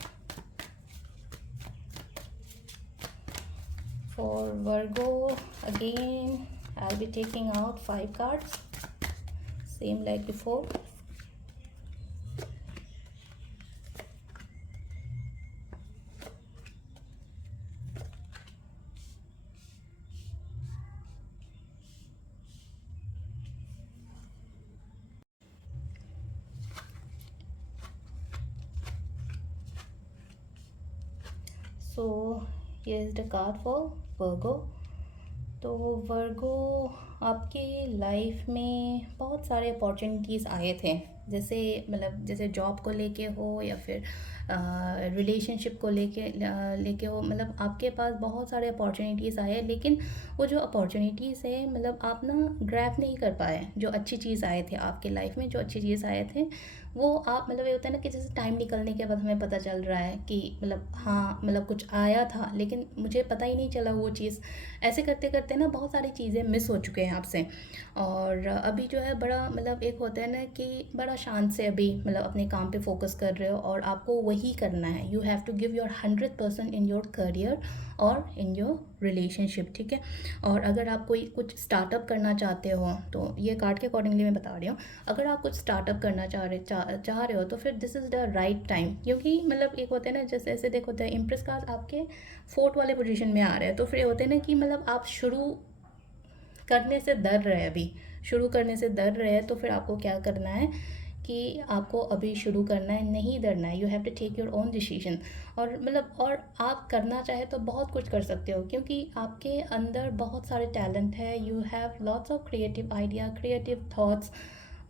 For Virgo, again, I'll be taking out 5 cards, same like before. So, here is the card for Virgo. तो वर्गो, आपके लाइफ में बहुत सारे अपॉर्चुनिटीज़ आए थे, जैसे जॉब को लेके हो या फिर रिलेशनशिप को लेके हो, मतलब आपके पास बहुत सारे अपॉर्चुनिटीज़ आए, लेकिन वो जो अपॉर्चुनिटीज़ है मतलब आप ना ग्रैब नहीं कर पाए, जो अच्छी चीज़ आए थे आपके लाइफ में, जो अच्छी चीज़ आए थे वो आप, मतलब ये होता है ना कि जैसे टाइम निकलने के बाद हमें पता चल रहा है कि मतलब हाँ मतलब कुछ आया था लेकिन मुझे पता ही नहीं चला वो चीज़, ऐसे करते करते ना बहुत सारी चीज़ें मिस हो चुके हैं आपसे। और अभी जो है बड़ा मतलब एक होता है ना कि बड़ा शांत से अभी मतलब अपने काम पे फोकस कर रहे हो और आपको वही करना है, you have to give your 100% in your career और इन योर रिलेशनशिप, ठीक है। और अगर आप कोई कुछ स्टार्टअप करना चाहते हो तो ये कार्ड के अकॉर्डिंगली मैं बता रही हूँ, अगर आप कुछ स्टार्टअप करना चाह रहे हो तो फिर this is the right time, क्योंकि मतलब एक होता है ना जैसे ऐसे देखो होता है इम्प्रेस कार्ड आपके 4th वाले पोजीशन में आ रहे हैं, तो फिर होते हैं ना कि मतलब आप करने से डर रहे हैं अभी शुरू करने से डर रहे हैं, तो फिर आपको क्या करना है कि आपको अभी शुरू करना है, नहीं डरना है, you have to take your own decision. और मतलब और आप करना चाहे तो बहुत कुछ कर सकते हो, क्योंकि आपके अंदर बहुत सारे टैलेंट है, you have lots of creative idea, creative thoughts,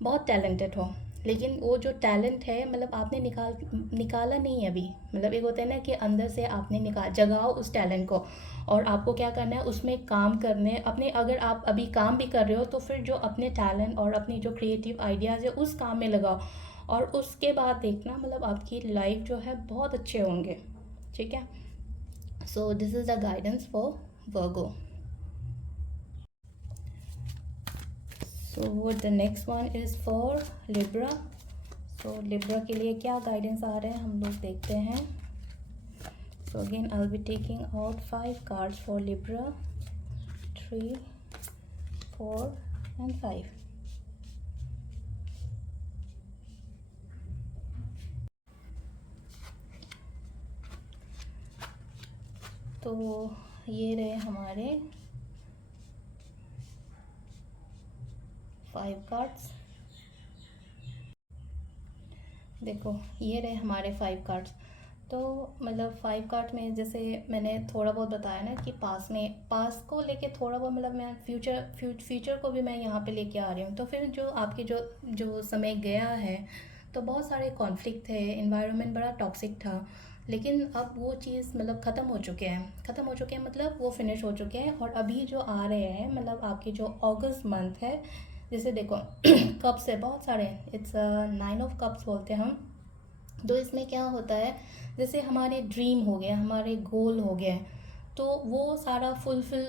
बहुत टैलेंटेड हो, लेकिन वो जो टैलेंट है मतलब आपने निकाला नहीं है अभी, मतलब एक होता है ना कि अंदर से आपने जगाओ उस टैलेंट को, और आपको क्या करना है उसमें काम करने अपने, अगर आप अभी काम भी कर रहे हो तो फिर जो अपने टैलेंट और अपनी जो क्रिएटिव आइडियाज़ है उस काम में लगाओ, और उसके बाद देखना मतलब आपकी लाइफ जो है बहुत अच्छे होंगे, ठीक है। So this is the guidance for Virgo. So the next one is for Libra. So Libra के लिए क्या गाइडेंस आ रहे हैं हम लोग देखते हैं। So again I will be taking out 5 cards for Libra, 3, 4 and 5. तो ये रहे हमारे 5 कार्ड्स। देखो ये रहे हमारे 5 कार्ड्स। तो मतलब 5 कार्ड में जैसे मैंने थोड़ा बहुत बताया ना कि पास को लेके थोड़ा बहुत मतलब मैं फ्यूचर को भी मैं यहाँ पे लेके आ रही हूँ। तो फिर जो आपके जो जो समय गया है तो बहुत सारे कॉन्फ्लिक्ट थे, इन्वायरमेंट बड़ा टॉक्सिक था, लेकिन अब वो चीज़ मतलब ख़त्म हो चुके हैं मतलब वो फिनिश हो चुके हैं। और अभी जो आ रहे हैं मतलब आपके जो अगस्त मंथ है, जैसे देखो कप्स है बहुत सारे, इट्स 9 ऑफ कप्स बोलते हैं हम। तो इसमें क्या होता है, जैसे हमारे ड्रीम हो गए, हमारे गोल हो गए, तो वो सारा फुलफिल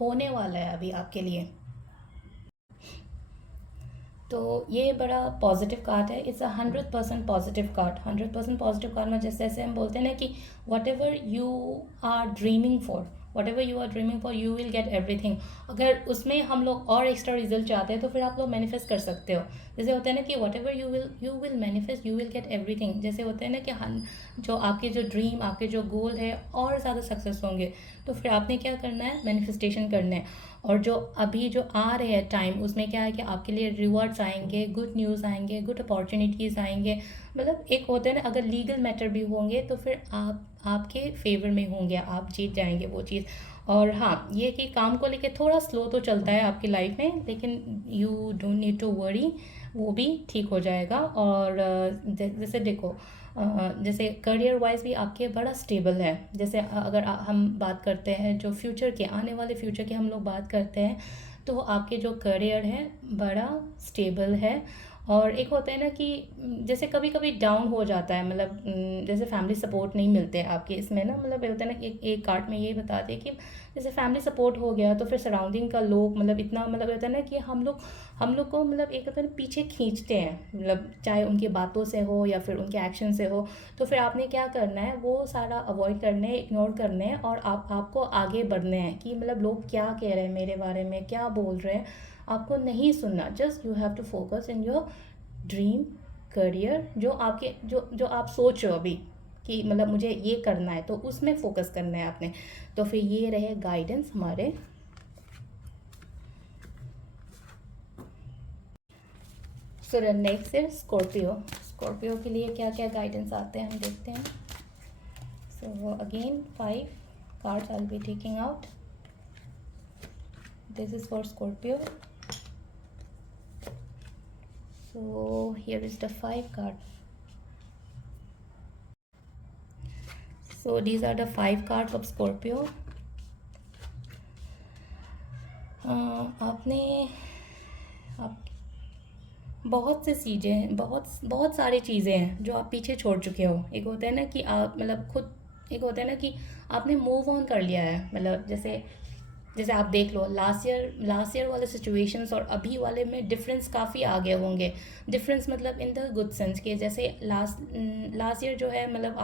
होने वाला है अभी आपके लिए। तो ये बड़ा पॉजिटिव कार्ड है, it's 100% positive card. 100% positive card में जैसे जैसे हम बोलते हैं ना कि whatever you are dreaming for, whatever you are dreaming for you will get everything. अगर उसमें हम लोग और एक्स्ट्रा रिजल्ट चाहते हैं तो फिर आप लोग मैनिफेस्ट कर सकते हो। जैसे होता है ना कि whatever you will manifest you will get everything. जैसे होता है ना कि हम जो आपके जो ड्रीम, आपके जो गोल है और ज़्यादा सक्सेस होंगे, तो फिर आपने क्या करना है, मैनिफेस्टेशन करना है। और जो अभी जो आ रहे हैं टाइम, उसमें क्या है कि आपके लिए रिवॉर्ड्स आएंगे, गुड न्यूज़ आएंगे, गुड अपॉर्चुनिटीज़ आएंगे। मतलब एक होता है ना, अगर लीगल मैटर भी होंगे तो फिर आपके फेवर में होंगे, आप जीत जाएंगे वो चीज़। और हाँ, ये कि काम को लेके थोड़ा स्लो तो चलता है आपकी लाइफ में, लेकिन you don't need to worry, वो भी ठीक हो जाएगा। और जैसे देखो जैसे करियर वाइज भी आपके बड़ा स्टेबल है। जैसे अगर हम बात करते हैं जो फ्यूचर के, आने वाले फ्यूचर की हम लोग बात करते हैं, तो आपके जो करियर है बड़ा स्टेबल है। और एक होता है ना कि जैसे कभी कभी डाउन हो जाता है, मतलब जैसे फैमिली सपोर्ट नहीं मिलते आपके इसमें ना, मतलब ये होता है ना कि एक कार्ड में ये बताते हैं कि जैसे फैमिली सपोर्ट हो गया तो फिर सराउंडिंग का लोग मतलब इतना मतलब होता है ना कि हम लोग को मतलब एक होता है ना पीछे खींचते हैं, मतलब चाहे उनकी बातों से हो या फिर उनके एक्शन से हो। तो फिर आपने क्या करना है, वो सारा अवॉइड करना है, इग्नोर करना है, और आपको आगे बढ़ना है कि मतलब लोग क्या कह रहे हैं मेरे बारे में, क्या बोल रहे हैं, आपको नहीं सुनना। Just you have to focus in your dream career, जो आपके जो जो आप सोच रहे हो अभी कि मतलब मुझे ये करना है, तो उसमें फोकस करना है आपने। तो फिर ये रहे गाइडेंस हमारे। सो नेक्स्ट है स्कॉर्पियो। स्कॉर्पियो के लिए क्या क्या गाइडेंस आते हैं हम देखते हैं। So again 5 cards I'll be taking out. This is for Scorpio. So here is the 5 card. So these are the 5 cards of Scorpio. आपने आप बहुत सी चीज़ें हैं, बहुत सारी चीज़ें हैं जो आप पीछे छोड़ चुके हो। एक होता है ना कि आप मतलब खुद, एक होता है ना कि आपने मूव ऑन कर लिया है। मतलब जैसे जैसे आप देख लो लास्ट ईयर वाले सिचुएशंस और अभी वाले में डिफरेंस काफ़ी आ गए होंगे। डिफरेंस मतलब इन द गुड सेंस के, जैसे लास्ट ईयर जो है मतलब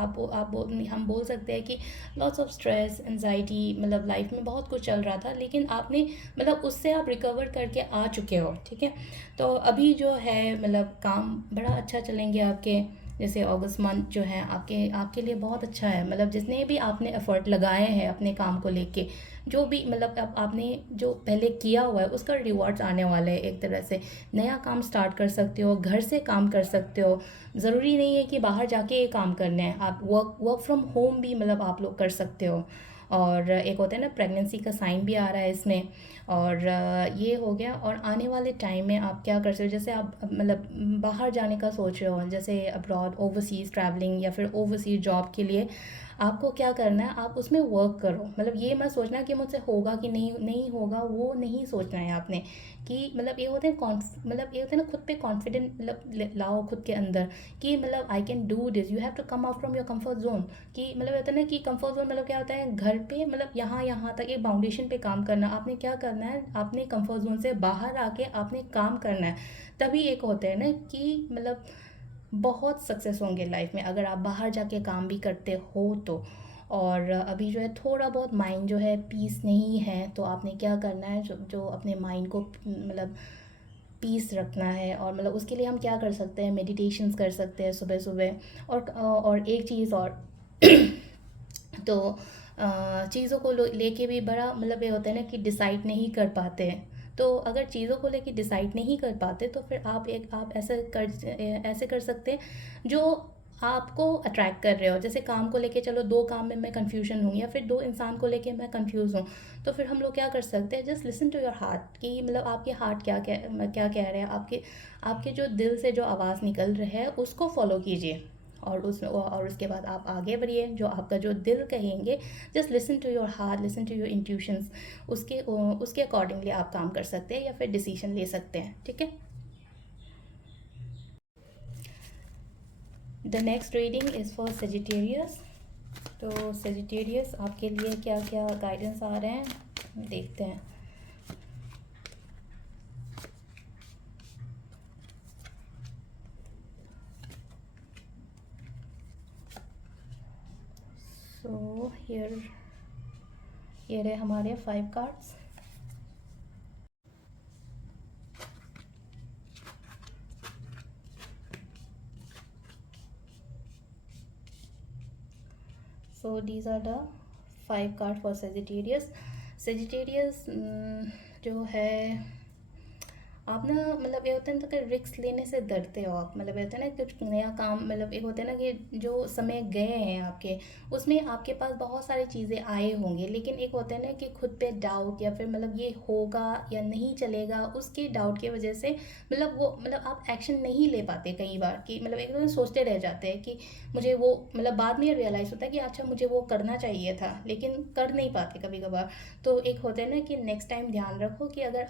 हम बोल सकते हैं कि लॉट्स ऑफ स्ट्रेस, एंजाइटी, मतलब लाइफ में बहुत कुछ चल रहा था, लेकिन आपने मतलब उससे आप रिकवर करके आ चुके हो। ठीक है, तो अभी जो है मतलब काम बड़ा अच्छा चलेंगे आपके। जैसे अगस्त मंथ जो है आपके आपके लिए बहुत अच्छा है। मतलब जितने भी आपने एफर्ट लगाए हैं अपने काम को लेके, जो भी मतलब अब आपने जो पहले किया हुआ है उसका रिवॉर्ड्स आने वाले हैं। एक तरह से नया काम स्टार्ट कर सकते हो, घर से काम कर सकते हो, ज़रूरी नहीं है कि बाहर जाके ये काम करना है, आप वर्क फ्रॉम होम भी मतलब आप लोग कर सकते हो। और एक होता है ना प्रेगनेंसी का साइन भी आ रहा है इसमें। और ये हो गया। और आने वाले टाइम में आप क्या कर सकते हो, जैसे आप मतलब बाहर जाने का सोच रहे हो, जैसे अब्रॉड, ओवरसीज़ ट्रैवलिंग या फिर ओवरसीज़ जॉब के लिए, आपको क्या करना है, आप उसमें वर्क करो। मतलब ये मत सोचना कि मुझसे होगा कि नहीं नहीं होगा, वो नहीं सोचना है आपने। कि मतलब ये होता है मतलब ये होता है ना खुद पे कॉन्फिडेंट मतलब लाओ खुद के अंदर कि मतलब I can do this. You have to come out from your comfort zone. कि मतलब होता है ना कि कंफर्ट जोन मतलब क्या होता है, घर पे मतलब यहाँ तक एक बाउंडेशन पे काम करना। आपने क्या करना है, आपने कंफर्ट जोन से बाहर आके आपने काम करना है। तभी एक होता है ना कि मतलब बहुत सक्सेस होंगे लाइफ में अगर आप बाहर जाके काम भी करते हो तो। और अभी जो है थोड़ा बहुत माइंड जो है पीस नहीं है, तो आपने क्या करना है, जो अपने माइंड को मतलब पीस रखना है, और मतलब उसके लिए हम क्या कर सकते हैं, मेडिटेशंस कर सकते हैं सुबह सुबह। और एक चीज़ और तो चीज़ों को लेके भी बड़ा मतलब ये होता है ना कि डिसाइड नहीं कर पाते हैं। तो अगर चीज़ों को लेके डिसाइड नहीं कर पाते तो फिर आप ऐसे कर सकते हैं जो आपको अट्रैक्ट कर रहे हो। जैसे काम को लेके, चलो 2 काम में मैं कन्फ्यूज़न हूँ या फिर 2 इंसान को लेके मैं कन्फ्यूज़ हूँ, तो फिर हम लोग क्या कर सकते हैं, just listen to your heart कि मतलब आपके हार्ट क्या कह रहे हैं, आपके आपके जो दिल से जो आवाज़ निकल रही है उसको फॉलो कीजिए। और उसके बाद आप आगे बढ़िए, जो आपका जो दिल कहेंगे, just listen to your heart, listen to your intuitions, उसके अकॉर्डिंगली आप काम कर सकते हैं या फिर डिसीजन ले सकते हैं। ठीक है। The next reading is for Sagittarius. तो सेजिटेरियस आपके लिए क्या क्या गाइडेंस आ रहे हैं देखते हैं। सो हियर ये रहे हमारे 5 cards. So these are the 5 card for Sagittarius. Sagittarius जो है, आप ना मतलब ये होता है ना कि रिस्क लेने से डरते हो आप। मतलब ये होता है ना कुछ नया काम, मतलब एक होता है ना कि जो समय गए हैं आपके, उसमें आपके पास बहुत सारी चीज़ें आए होंगे, लेकिन एक होता है ना कि खुद पे डाउट या फिर मतलब ये होगा या नहीं चलेगा, उसके डाउट की वजह से मतलब आप एक्शन नहीं ले पाते कई बार, कि मतलब एक तो सोचते रह जाते हैं कि मुझे वो, मतलब बाद में रियलाइज़ होता है कि अच्छा मुझे वो करना चाहिए था, लेकिन कर नहीं पाते कभी कभार। तो एक होता है ना कि नेक्स्ट टाइम ध्यान रखो कि अगर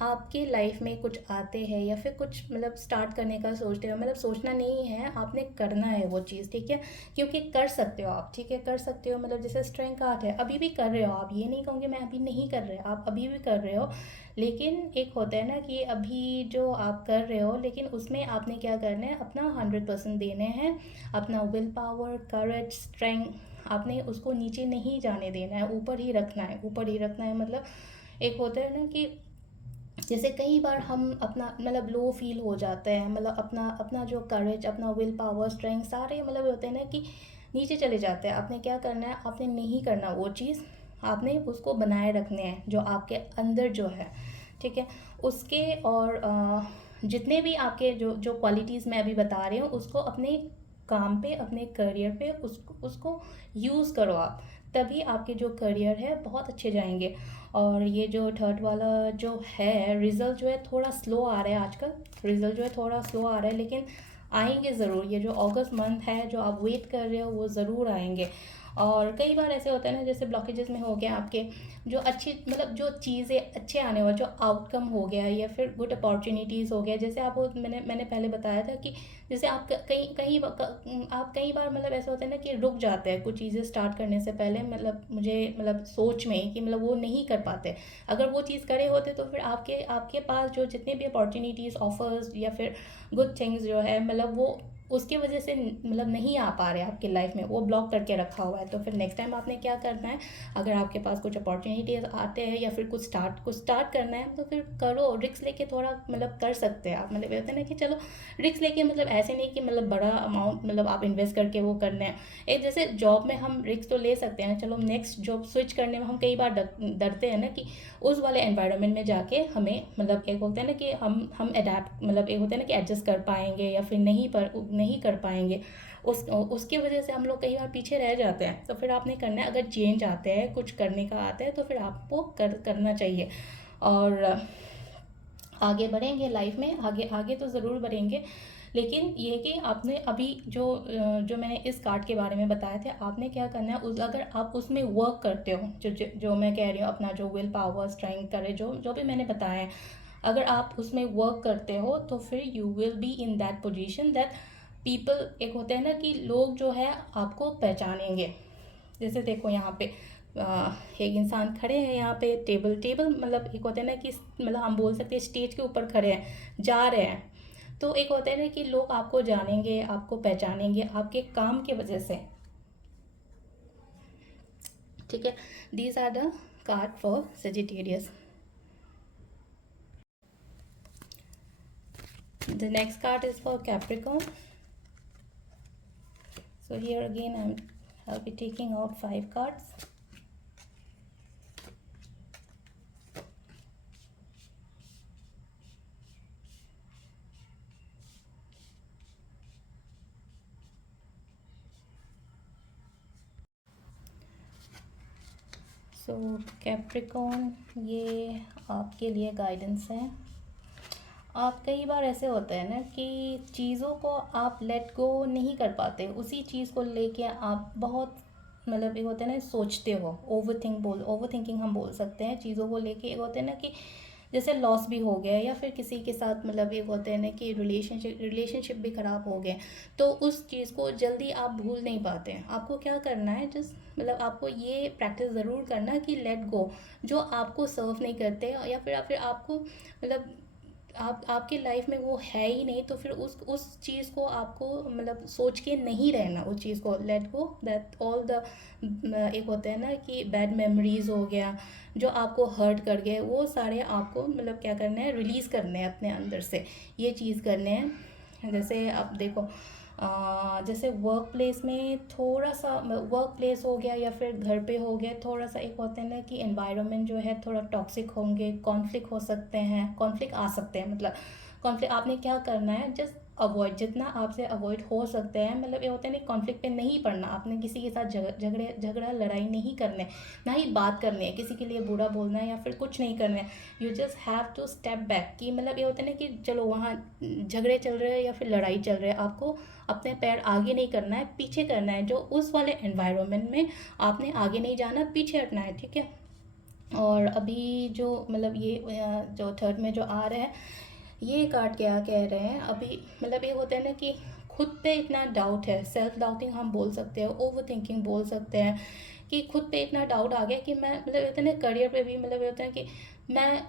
आपके लाइफ में कुछ आते हैं या फिर कुछ मतलब स्टार्ट करने का सोचते हो, मतलब सोचना नहीं है, आपने करना है वो चीज़। ठीक है, क्योंकि कर सकते हो आप। ठीक है, कर सकते हो, मतलब जैसे स्ट्रेंथ कार्ड है, अभी भी कर रहे हो आप, ये नहीं कहूँगी मैं अभी नहीं कर रहे, आप अभी भी कर रहे हो। लेकिन एक होता है ना कि अभी जो आप कर रहे हो, लेकिन उसमें आपने क्या करना है, अपना 100% देने हैं, अपना विल पावर, करेज, स्ट्रेंथ, आपने उसको नीचे नहीं जाने देना है, ऊपर ही रखना है, ऊपर ही रखना है। मतलब एक होता है ना कि जैसे कई बार हम अपना मतलब लो फील हो जाते हैं, मतलब अपना अपना जो करेज, अपना विल पावर, स्ट्रेंथ सारे मतलब होते हैं ना कि नीचे चले जाते हैं। आपने क्या करना है, आपने नहीं करना वो चीज़, आपने उसको बनाए रखने हैं जो आपके अंदर जो है। ठीक है, उसके और जितने भी आपके जो जो क्वालिटीज़ मैं अभी बता रही हूँ, उसको अपने काम पे, अपने करियर पे उसको उसको यूज़ करो आप, तभी आपके जो करियर है बहुत अच्छे जाएंगे। और ये जो थर्ड वाला जो है, रिज़ल्ट जो है थोड़ा स्लो आ रहा है आजकल, रिज़ल्ट जो है थोड़ा स्लो आ रहा है, लेकिन आएंगे ज़रूर। ये जो अगस्त मंथ है जो आप वेट कर रहे हो वो ज़रूर आएंगे। और कई बार ऐसे होता है ना, जैसे ब्लॉकेजेस में हो गया आपके, जो अच्छी मतलब जो चीज़ें अच्छे आने वाले, जो आउटकम हो गया या फिर गुड अपॉर्चुनिटीज़ हो गया, जैसे आप मैंने पहले बताया था कि जैसे आप आप कई बार मतलब ऐसा होता है ना कि रुक जाते हैं कुछ चीज़ें स्टार्ट करने से पहले, मतलब मुझे मतलब सोच में कि मतलब वो नहीं कर पाते। अगर वो चीज़ करे होते तो फिर आपके आपके पास जो जितने भी अपॉर्चुनिटीज़, ऑफर्स या फिर गुड थिंग्स जो है, मतलब वो उसकी वजह से मतलब नहीं आ पा रहे आपकी लाइफ में, वो ब्लॉक करके रखा हुआ है। तो फिर नेक्स्ट टाइम आपने क्या करना है, अगर आपके पास कुछ अपॉर्चुनिटीज आते हैं या फिर कुछ स्टार्ट करना है, तो फिर करो, रिस्क लेके थोड़ा मतलब कर सकते हैं आप। मतलब ये होता है ना कि चलो रिस्क लेके, मतलब ऐसे नहीं कि मतलब बड़ा अमाउंट मतलब आप इन्वेस्ट करके वो करना है। एक जैसे जॉब में हम रिस्क तो ले सकते हैं, चलो नेक्स्ट जॉब स्विच करने में हम कई बार डरते हैं ना कि उस वाले एनवायरनमेंट में जाके हमें मतलब एक होता है ना कि हम अडेप्ट, मतलब एक होता है ना कि एडजस्ट कर पाएंगे या फिर नहीं कर पाएंगे, उसकी वजह से हम लोग कई बार पीछे रह जाते हैं। तो फिर आपने करना है, अगर चेंज आते हैं, कुछ करने का आता है, तो फिर आपको करना चाहिए। और आगे बढ़ेंगे लाइफ में, आगे आगे तो ज़रूर बढ़ेंगे। लेकिन ये कि आपने अभी जो मैंने इस कार्ड के बारे में बताया था, आपने क्या करना है, अगर आप उसमें वर्क करते हो, जो मैं कह रही हूँ, अपना जो विल पावर, स्ट्रेंथ करे, जो जो भी मैंने बताया है, अगर आप उसमें वर्क करते हो तो फिर you will be in that position that people, एक होते हैं ना कि लोग जो है आपको पहचानेंगे। जैसे देखो यहाँ पे एक इंसान खड़े हैं यहाँ पे, टेबल टेबल मतलब एक होता है ना कि मतलब हम बोल सकते हैं स्टेज के ऊपर खड़े हैं, जा रहे हैं। तो एक होता है ना कि लोग आपको जानेंगे, आपको पहचानेंगे आपके काम की वजह से। ठीक है, these are the card for Sagittarius. The next card is for Capricorn. So here again I'll be taking out 5 cards. So Capricorn, ये आपके लिए गाइडेंस है। आप कई बार ऐसे होता है ना कि चीज़ों को आप लेट गो नहीं कर पाते, उसी चीज़ को लेके आप बहुत मतलब एक होता है ना सोचते हो, ओवर थिंकिंग हम बोल सकते हैं चीज़ों को लेके। एक होता है ना कि जैसे लॉस भी हो गया या फिर किसी के साथ मतलब एक होता है ना कि रिलेशनशिप भी ख़राब हो गए, तो उस चीज़ को जल्दी आप भूल नहीं पाते हैं। आपको क्या करना है, जस्ट मतलब आपको ये प्रैक्टिस ज़रूर करना कि लेट गो जो आपको सर्व नहीं करते, या फिर आपको मतलब आप आपके लाइफ में वो है ही नहीं, तो फिर उस चीज़ को आपको मतलब सोच के नहीं रहना, उस चीज़ को let go, that all the एक होता है ना कि बैड मेमोरीज हो गया जो आपको हर्ट कर गए, वो सारे आपको मतलब क्या करना है, रिलीज़ करने हैं अपने अंदर से, ये चीज़ करने हैं। जैसे आप देखो जैसे वर्क प्लेस में थोड़ा सा, वर्क प्लेस हो गया या फिर घर पे हो गया, थोड़ा सा एक होता है ना कि एनवायरनमेंट जो है थोड़ा टॉक्सिक होंगे, कॉन्फ्लिक्ट हो सकते हैं, कॉन्फ्लिक्ट आ सकते हैं, मतलब कॉन्फ्लिक्ट आपने क्या करना है, जस्ट अवॉइड, जितना आपसे अवॉइड हो सकते हैं, मतलब ये होता है ना कॉन्फ्लिक्ट पे नहीं पड़ना, आपने किसी के साथ झगड़ा लड़ाई नहीं करने, ना ही बात करनी है, किसी के लिए बुरा बोलना है या फिर कुछ नहीं करना है। You just have to step back, कि मतलब ये होता है ना कि चलो वहाँ झगड़े चल रहे हैं या फिर लड़ाई चल रही है, आपको अपने पैर आगे नहीं करना है, पीछे करना है, जो उस वाले एनवायरनमेंट में आपने आगे नहीं जाना, पीछे हटना है, ठीक है। और अभी जो मतलब ये जो थर्ड में जो आ रहा है, ये कार्ड क्या कह रहे हैं अभी, मतलब ये होता है ना कि खुद पे इतना डाउट है, सेल्फ डाउटिंग हम बोल सकते हैं, ओवर थिंकिंग बोल सकते हैं, कि खुद पे इतना डाउट आ गया कि मैं मतलब होता है ना करियर पे भी मतलब होता है कि मैं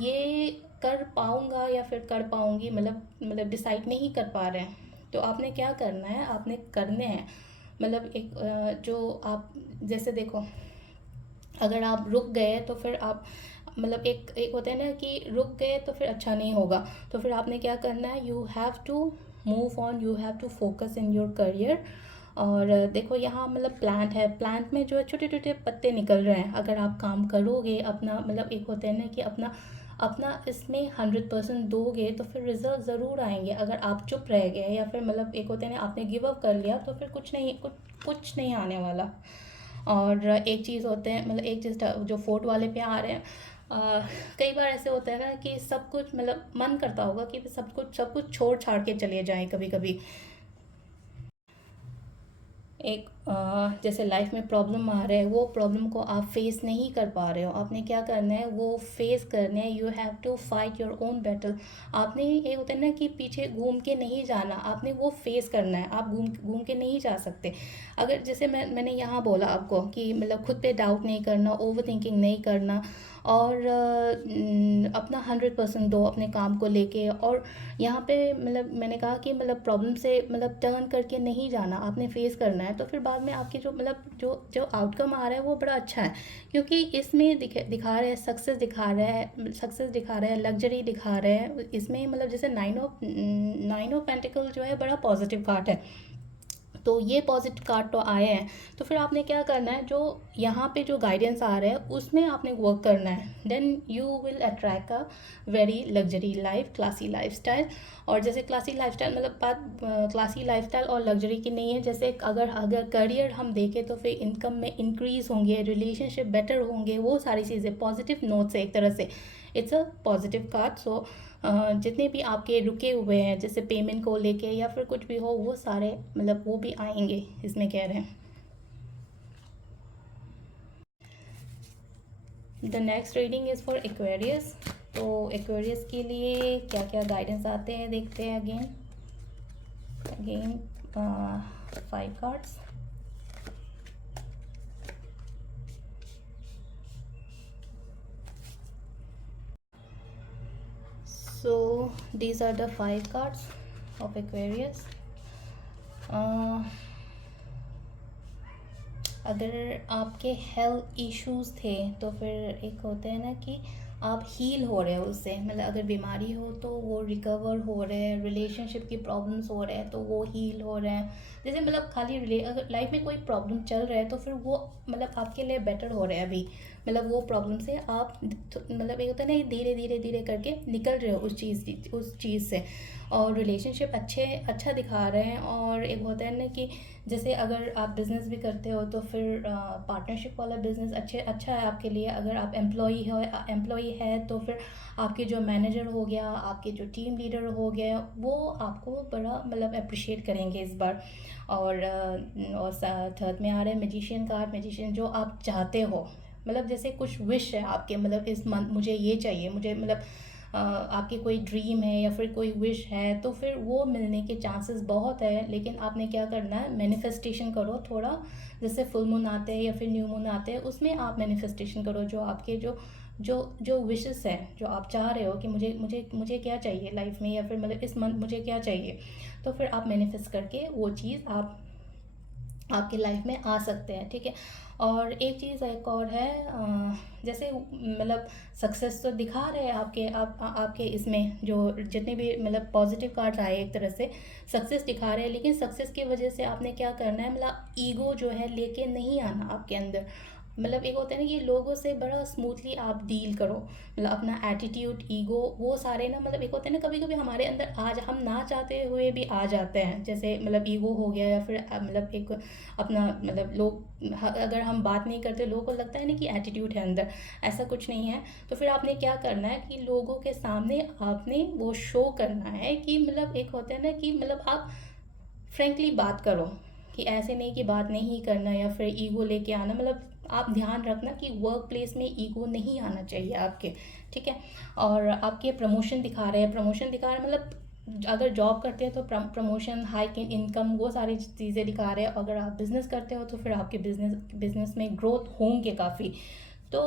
ये कर पाऊँगा या फिर कर पाऊँगी, मतलब डिसाइड नहीं कर पा रहे हैं। तो आपने क्या करना है, आपने करने हैं मतलब एक जो आप जैसे देखो, अगर आप रुक गए तो फिर आप मतलब एक एक होता है ना कि रुक गए तो फिर अच्छा नहीं होगा, तो फिर आपने क्या करना है, you have to move on, you have to focus in your career. और देखो यहाँ मतलब प्लांट है, प्लांट में जो है छोटे छोटे पत्ते निकल रहे हैं, अगर आप काम करोगे अपना मतलब एक होता है ना कि अपना अपना इसमें 100% दोगे तो फिर रिजल्ट ज़रूर आएंगे। अगर आप चुप रह गए या फिर मतलब एक होता है ना आपने गिव अप कर लिया, तो फिर कुछ नहीं आने वाला। और एक चीज़ होते हैं मतलब एक चीज़ जो फोर्ट वाले पे आ रहे हैं, कई बार ऐसे होता है ना कि सब कुछ मतलब मन करता होगा कि सब कुछ छोड़ छाड़ के चले जाएं कभी कभी। एक जैसे लाइफ में प्रॉब्लम आ रहा है, वो प्रॉब्लम को आप फेस नहीं कर पा रहे हो, आपने क्या करना है, वो फेस करना है, you have to fight your own battle. आपने ये होता है ना कि पीछे घूम के नहीं जाना, आपने वो फेस करना है, आप घूम घूम के नहीं जा सकते। अगर जैसे मैंने यहाँ बोला आपको कि मतलब खुद पे डाउट नहीं करना, ओवर थिंकिंग नहीं करना, और अपना 100% दो अपने काम को लेके। और यहाँ पे मतलब मैंने कहा कि मतलब प्रॉब्लम से मतलब टर्न करके नहीं जाना, आपने फेस करना है, तो फिर बाद में आपकी जो मतलब जो जो आउटकम आ रहा है वो बड़ा अच्छा है, क्योंकि इसमें दिखा रहे हैं सक्सेस, दिखा रहे हैं लग्जरी दिखा रहे हैं इसमें, मतलब जैसे नाइन ऑफ पेंटिकल जो है बड़ा पॉजिटिव कार्ड है, तो ये पॉजिटिव कार्ड तो आए हैं। तो फिर आपने क्या करना है, जो यहाँ पे जो गाइडेंस आ रहा है उसमें आपने वर्क करना है, then you will attract a very luxury life, classy lifestyle. और जैसे क्लासी लाइफस्टाइल मतलब बात क्लासी लाइफस्टाइल और लग्जरी की नहीं है, जैसे अगर करियर हम देखें तो फिर इनकम में इंक्रीज़ होंगे, रिलेशनशिप बेटर होंगे, वो सारी चीज़ें पॉजिटिव नोट से एक तरह से इट्स अ पॉजिटिव कार्ड। सो जितने भी आपके रुके हुए हैं जैसे पेमेंट को लेके या फिर कुछ भी हो, वो सारे मतलब वो भी आएंगे, इसमें कह रहे हैं। The next reading is for Aquarius. तो एक्वेरियस के लिए क्या क्या गाइडेंस आते हैं देखते हैं। Again 5 cards. So these are the 5 cards of Aquarius. अगर आपके हेल्थ इश्यूज़ थे तो फिर एक होते हैं ना कि आप हील हो रहे हो उससे, मतलब अगर बीमारी हो तो वो रिकवर हो रहे हैं, रिलेशनशिप की प्रॉब्लम्स हो रहे हैं तो वो हील हो रहे हैं। जैसे मतलब खाली अगर लाइफ में कोई प्रॉब्लम चल रहा है तो फिर वो मतलब आपके लिए बेटर हो रहा है अभी, मतलब वो प्रॉब्लम से आप मतलब एक होता है ना, धीरे धीरे धीरे करके निकल रहे हो उस चीज़ से, और रिलेशनशिप अच्छा दिखा रहे हैं। और एक होता है ना कि जैसे अगर आप बिज़नेस भी करते हो तो फिर पार्टनरशिप वाला बिज़नेस अच्छा है आपके लिए। अगर आप एम्प्लॉई है तो फिर आपके जो मैनेजर हो गया, आपके जो टीम लीडर हो गए, वो आपको बड़ा मतलब अप्रिशिएट करेंगे इस बार। और थर्ड में आ रहा है मैजिशियन कार्ड। मैजिशियन जो आप चाहते हो, मतलब जैसे कुछ विश है आपके, मतलब इस मंथ मुझे ये चाहिए, मुझे मतलब आपकी कोई ड्रीम है या फिर कोई विश है तो फिर वो मिलने के चांसेस बहुत है। लेकिन आपने क्या करना है, मैनिफेस्टेशन करो थोड़ा। जैसे फुल मून आते हैं या फिर न्यू मून आते हैं, उसमें आप मैनिफेस्टेशन करो जो आपके जो जो जो विशेस हैं, जो आप चाह रहे हो कि मुझे मुझे मुझे क्या चाहिए लाइफ में, या फिर मतलब इस मंथ मुझे क्या चाहिए, तो फिर आप मैनिफेस्ट करके वो चीज़ आप आपकी लाइफ में आ सकते हैं। ठीक है। और एक चीज़ एक और है, जैसे मतलब सक्सेस तो दिखा रहे हैं आपके इसमें जो जितने भी मतलब पॉजिटिव कार्ड आए, एक तरह से सक्सेस दिखा रहे हैं। लेकिन सक्सेस की वजह से आपने क्या करना है, मतलब ईगो जो है लेके नहीं आना आपके अंदर। मतलब एक होता है ना कि लोगों से बड़ा स्मूथली आप डील करो, मतलब अपना एटीट्यूड, ईगो, वो सारे ना, मतलब एक होता है ना कभी कभी हमारे अंदर आज हम ना चाहते हुए भी आ जाते हैं। जैसे मतलब ईगो हो गया, या फिर मतलब एक अपना मतलब लोग अगर हम बात नहीं करते, लोगों को लगता है ना कि एटीट्यूड है अंदर, ऐसा कुछ नहीं है। तो फिर आपने क्या करना है कि लोगों के सामने आपने वो शो करना है कि मतलब एक होता है ना कि मतलब आप फ्रेंकली बात करो, कि ऐसे नहीं कि बात नहीं करना या फिर ईगो लेके आना। मतलब आप ध्यान रखना कि वर्क प्लेस में ईगो नहीं आना चाहिए आपके। ठीक है। और आपके प्रमोशन दिखा रहे हैं, प्रमोशन दिखा रहे हैं मतलब अगर जॉब करते हैं तो प्रमोशन, हाइक इन इनकम, वो सारी चीज़ें दिखा रहे हैं। अगर आप बिज़नेस करते हो तो फिर आपके बिजनेस में ग्रोथ होंगे काफ़ी। तो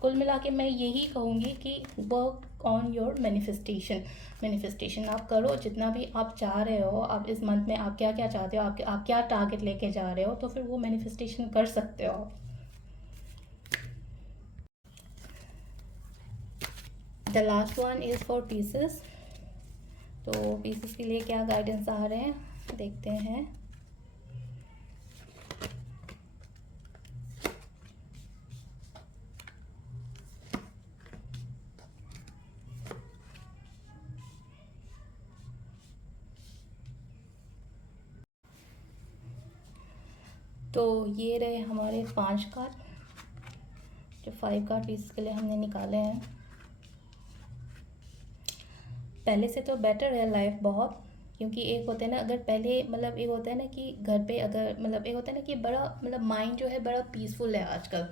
कुल मिला के मैं यही कहूँगी कि work on your manifestation. Manifestation आप करो, जितना भी आप चाह रहे हो, आप इस मंथ में आप क्या क्या चाहते हो, आप क्या टारगेट लेके जा रहे हो, तो फिर वो मैनिफेस्टेशन कर सकते हो। The last one is for pieces. तो पीसेस के लिए क्या गाइडेंस आ रहे हैं देखते हैं। तो ये रहे हमारे 5 कार्ड, जो 5 कार्ड पीसेस के लिए हमने निकाले हैं। पहले से तो बेटर है लाइफ बहुत, क्योंकि एक होता है ना, अगर पहले मतलब एक होता है ना कि घर पे अगर मतलब एक होता है ना कि बड़ा मतलब माइंड जो है बड़ा पीसफुल है आजकल।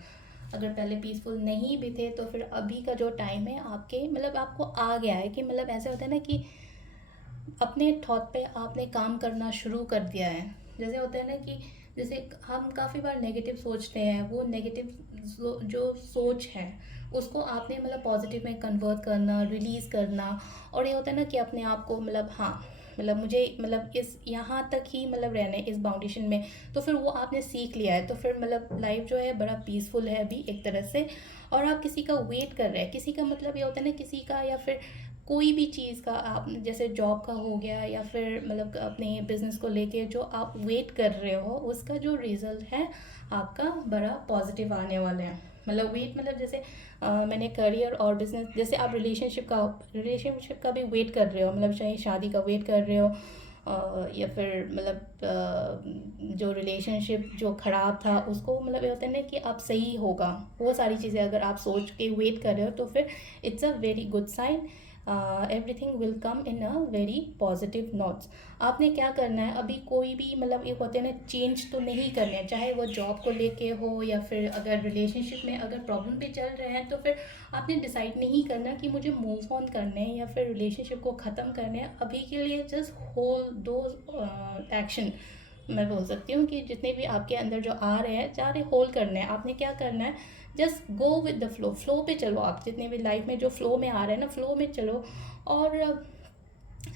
अगर पहले पीसफुल नहीं भी थे तो फिर अभी का जो टाइम है आपके मतलब आपको आ गया है कि मतलब ऐसे होता है ना कि अपने थॉट पे आपने काम करना शुरू कर दिया है। जैसे होता है ना कि जैसे हम काफ़ी बार नेगेटिव सोचते हैं, वो नेगेटिव जो सोच है उसको आपने मतलब पॉजिटिव में कन्वर्ट करना, रिलीज़ करना। और ये होता है ना कि अपने आप को मतलब हाँ, मतलब मुझे मतलब इस यहाँ तक ही मतलब रहना है इस बाउंडेशन में, तो फिर वो आपने सीख लिया है। तो फिर मतलब लाइफ जो है बड़ा पीसफुल है अभी एक तरह से। और आप किसी का वेट कर रहे हैं, किसी का मतलब ये होता है ना किसी का, या फिर कोई भी चीज़ का, आप जैसे जॉब का हो गया या फिर मतलब अपने बिजनेस को लेके जो आप वेट कर रहे हो, उसका जो रिजल्ट है आपका बड़ा पॉजिटिव आने वाले हैं। मतलब वेट मतलब जैसे मैंने करियर और बिजनेस, जैसे आप रिलेशनशिप का भी वेट कर रहे हो, मतलब चाहे शादी का वेट कर रहे हो, या फिर मतलब जो रिलेशनशिप जो ख़राब था उसको मतलब ये होता है ना कि अब सही होगा, वो सारी चीज़ें अगर आप सोच के वेट कर रहे हो तो फिर it's a very good sign. Everything will come in a very positive notes. आपने क्या करना है अभी, कोई भी मतलब एक होते हैं ना चेंज तो नहीं करने हैं, चाहे वो जॉब को लेके हो या फिर अगर रिलेशनशिप में अगर प्रॉब्लम भी चल रहे हैं तो फिर आपने डिसाइड नहीं करना कि मुझे मूव ऑन करने हैं या फिर रिलेशनशिप को ख़त्म करने हैं। अभी के लिए जस्ट होल्ड दो एक्शन, मैं बोल सकती हूँ कि जितने भी आपके अंदर जो आ रहे हैं सारे होल्ड करने हैं। आपने क्या करना है, just go with the flow, flow पे चलो। आप जितने भी लाइफ में जो फ्लो में आ रहे हैं ना, फ्लो में चलो और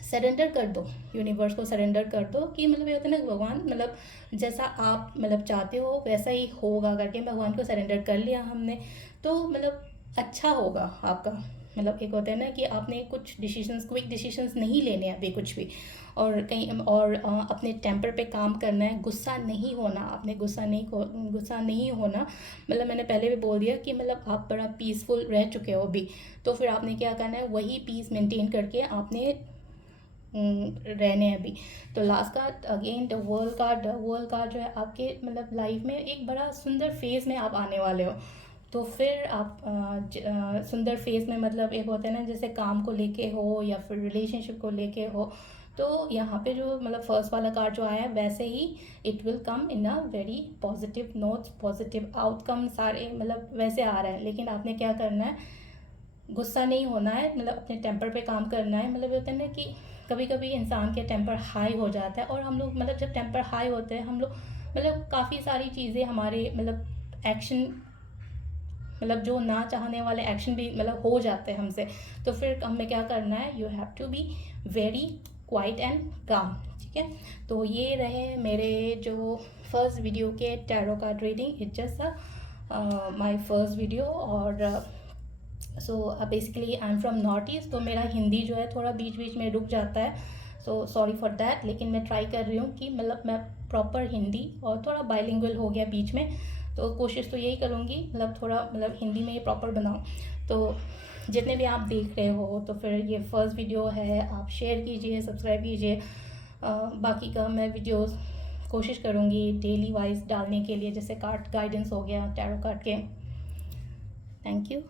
सरेंडर कर दो, यूनिवर्स को सरेंडर कर दो कि मतलब ये होता है ना भगवान, मतलब जैसा आप मतलब चाहते हो वैसा ही होगा करके भगवान को सरेंडर कर लिया हमने। तो मतलब अच्छा होगा आपका। मतलब एक होता है ना कि आपने कुछ डिसीजंस, क्विक डिसीजंस नहीं लेने हैं अभी कुछ भी, और कहीं और अपने टेम्पर पे काम करना है, गुस्सा नहीं होना, आपने गुस्सा नहीं होना। मतलब मैंने पहले भी बोल दिया कि मतलब आप बड़ा पीसफुल रह चुके हो अभी, तो फिर आपने क्या करना है, वही पीस मेंटेन करके आपने रहने हैं अभी। तो last card again the world card जो है आपके मतलब लाइफ में एक बड़ा सुंदर फेज़ में आप आने वाले हो। तो फिर आप सुंदर फेज़ में मतलब एक होता है ना, जैसे काम को लेके हो या फिर रिलेशनशिप को लेके हो, तो यहाँ पे जो मतलब फर्स्ट वाला कार्ड जो आया है वैसे ही it will come in a very positive notes, positive outcome, सारे मतलब वैसे आ रहा है। लेकिन आपने क्या करना है, गुस्सा नहीं होना है, मतलब अपने टेम्पर पे काम करना है। मतलब होता है ना कि कभी कभी इंसान के टेम्पर हाई हो जाता है, और हम लोग मतलब जब टेम्पर हाई होते हैं हम लोग मतलब काफ़ी सारी चीज़ें हमारे मतलब एक्शन, मतलब जो ना चाहने वाले एक्शन भी मतलब हो जाते हैं हमसे। तो फिर हमें क्या करना है, you have to be very quiet and calm. ठीक है, तो ये रहे मेरे जो फर्स्ट वीडियो के tarot card reading. It just my first video. और so basically I am from north east, तो मेरा हिंदी जो है थोड़ा बीच बीच में रुक जाता है, सो सॉरी फॉर दैट। लेकिन मैं ट्राई कर रही हूँ कि मतलब मैं प्रॉपर हिंदी, और थोड़ा बाइलिंगुअल हो गया बीच में, तो कोशिश तो यही करूँगी मतलब थोड़ा मतलब हिंदी में ये प्रॉपर बनाऊँ। तो जितने भी आप देख रहे हो, तो फिर ये फर्स्ट वीडियो है, आप शेयर कीजिए, सब्सक्राइब कीजिए। बाकी का मैं वीडियोस कोशिश करूँगी डेली वाइज डालने के लिए, जैसे कार्ड गाइडेंस हो गया टैरो कार्ड के। Thank you.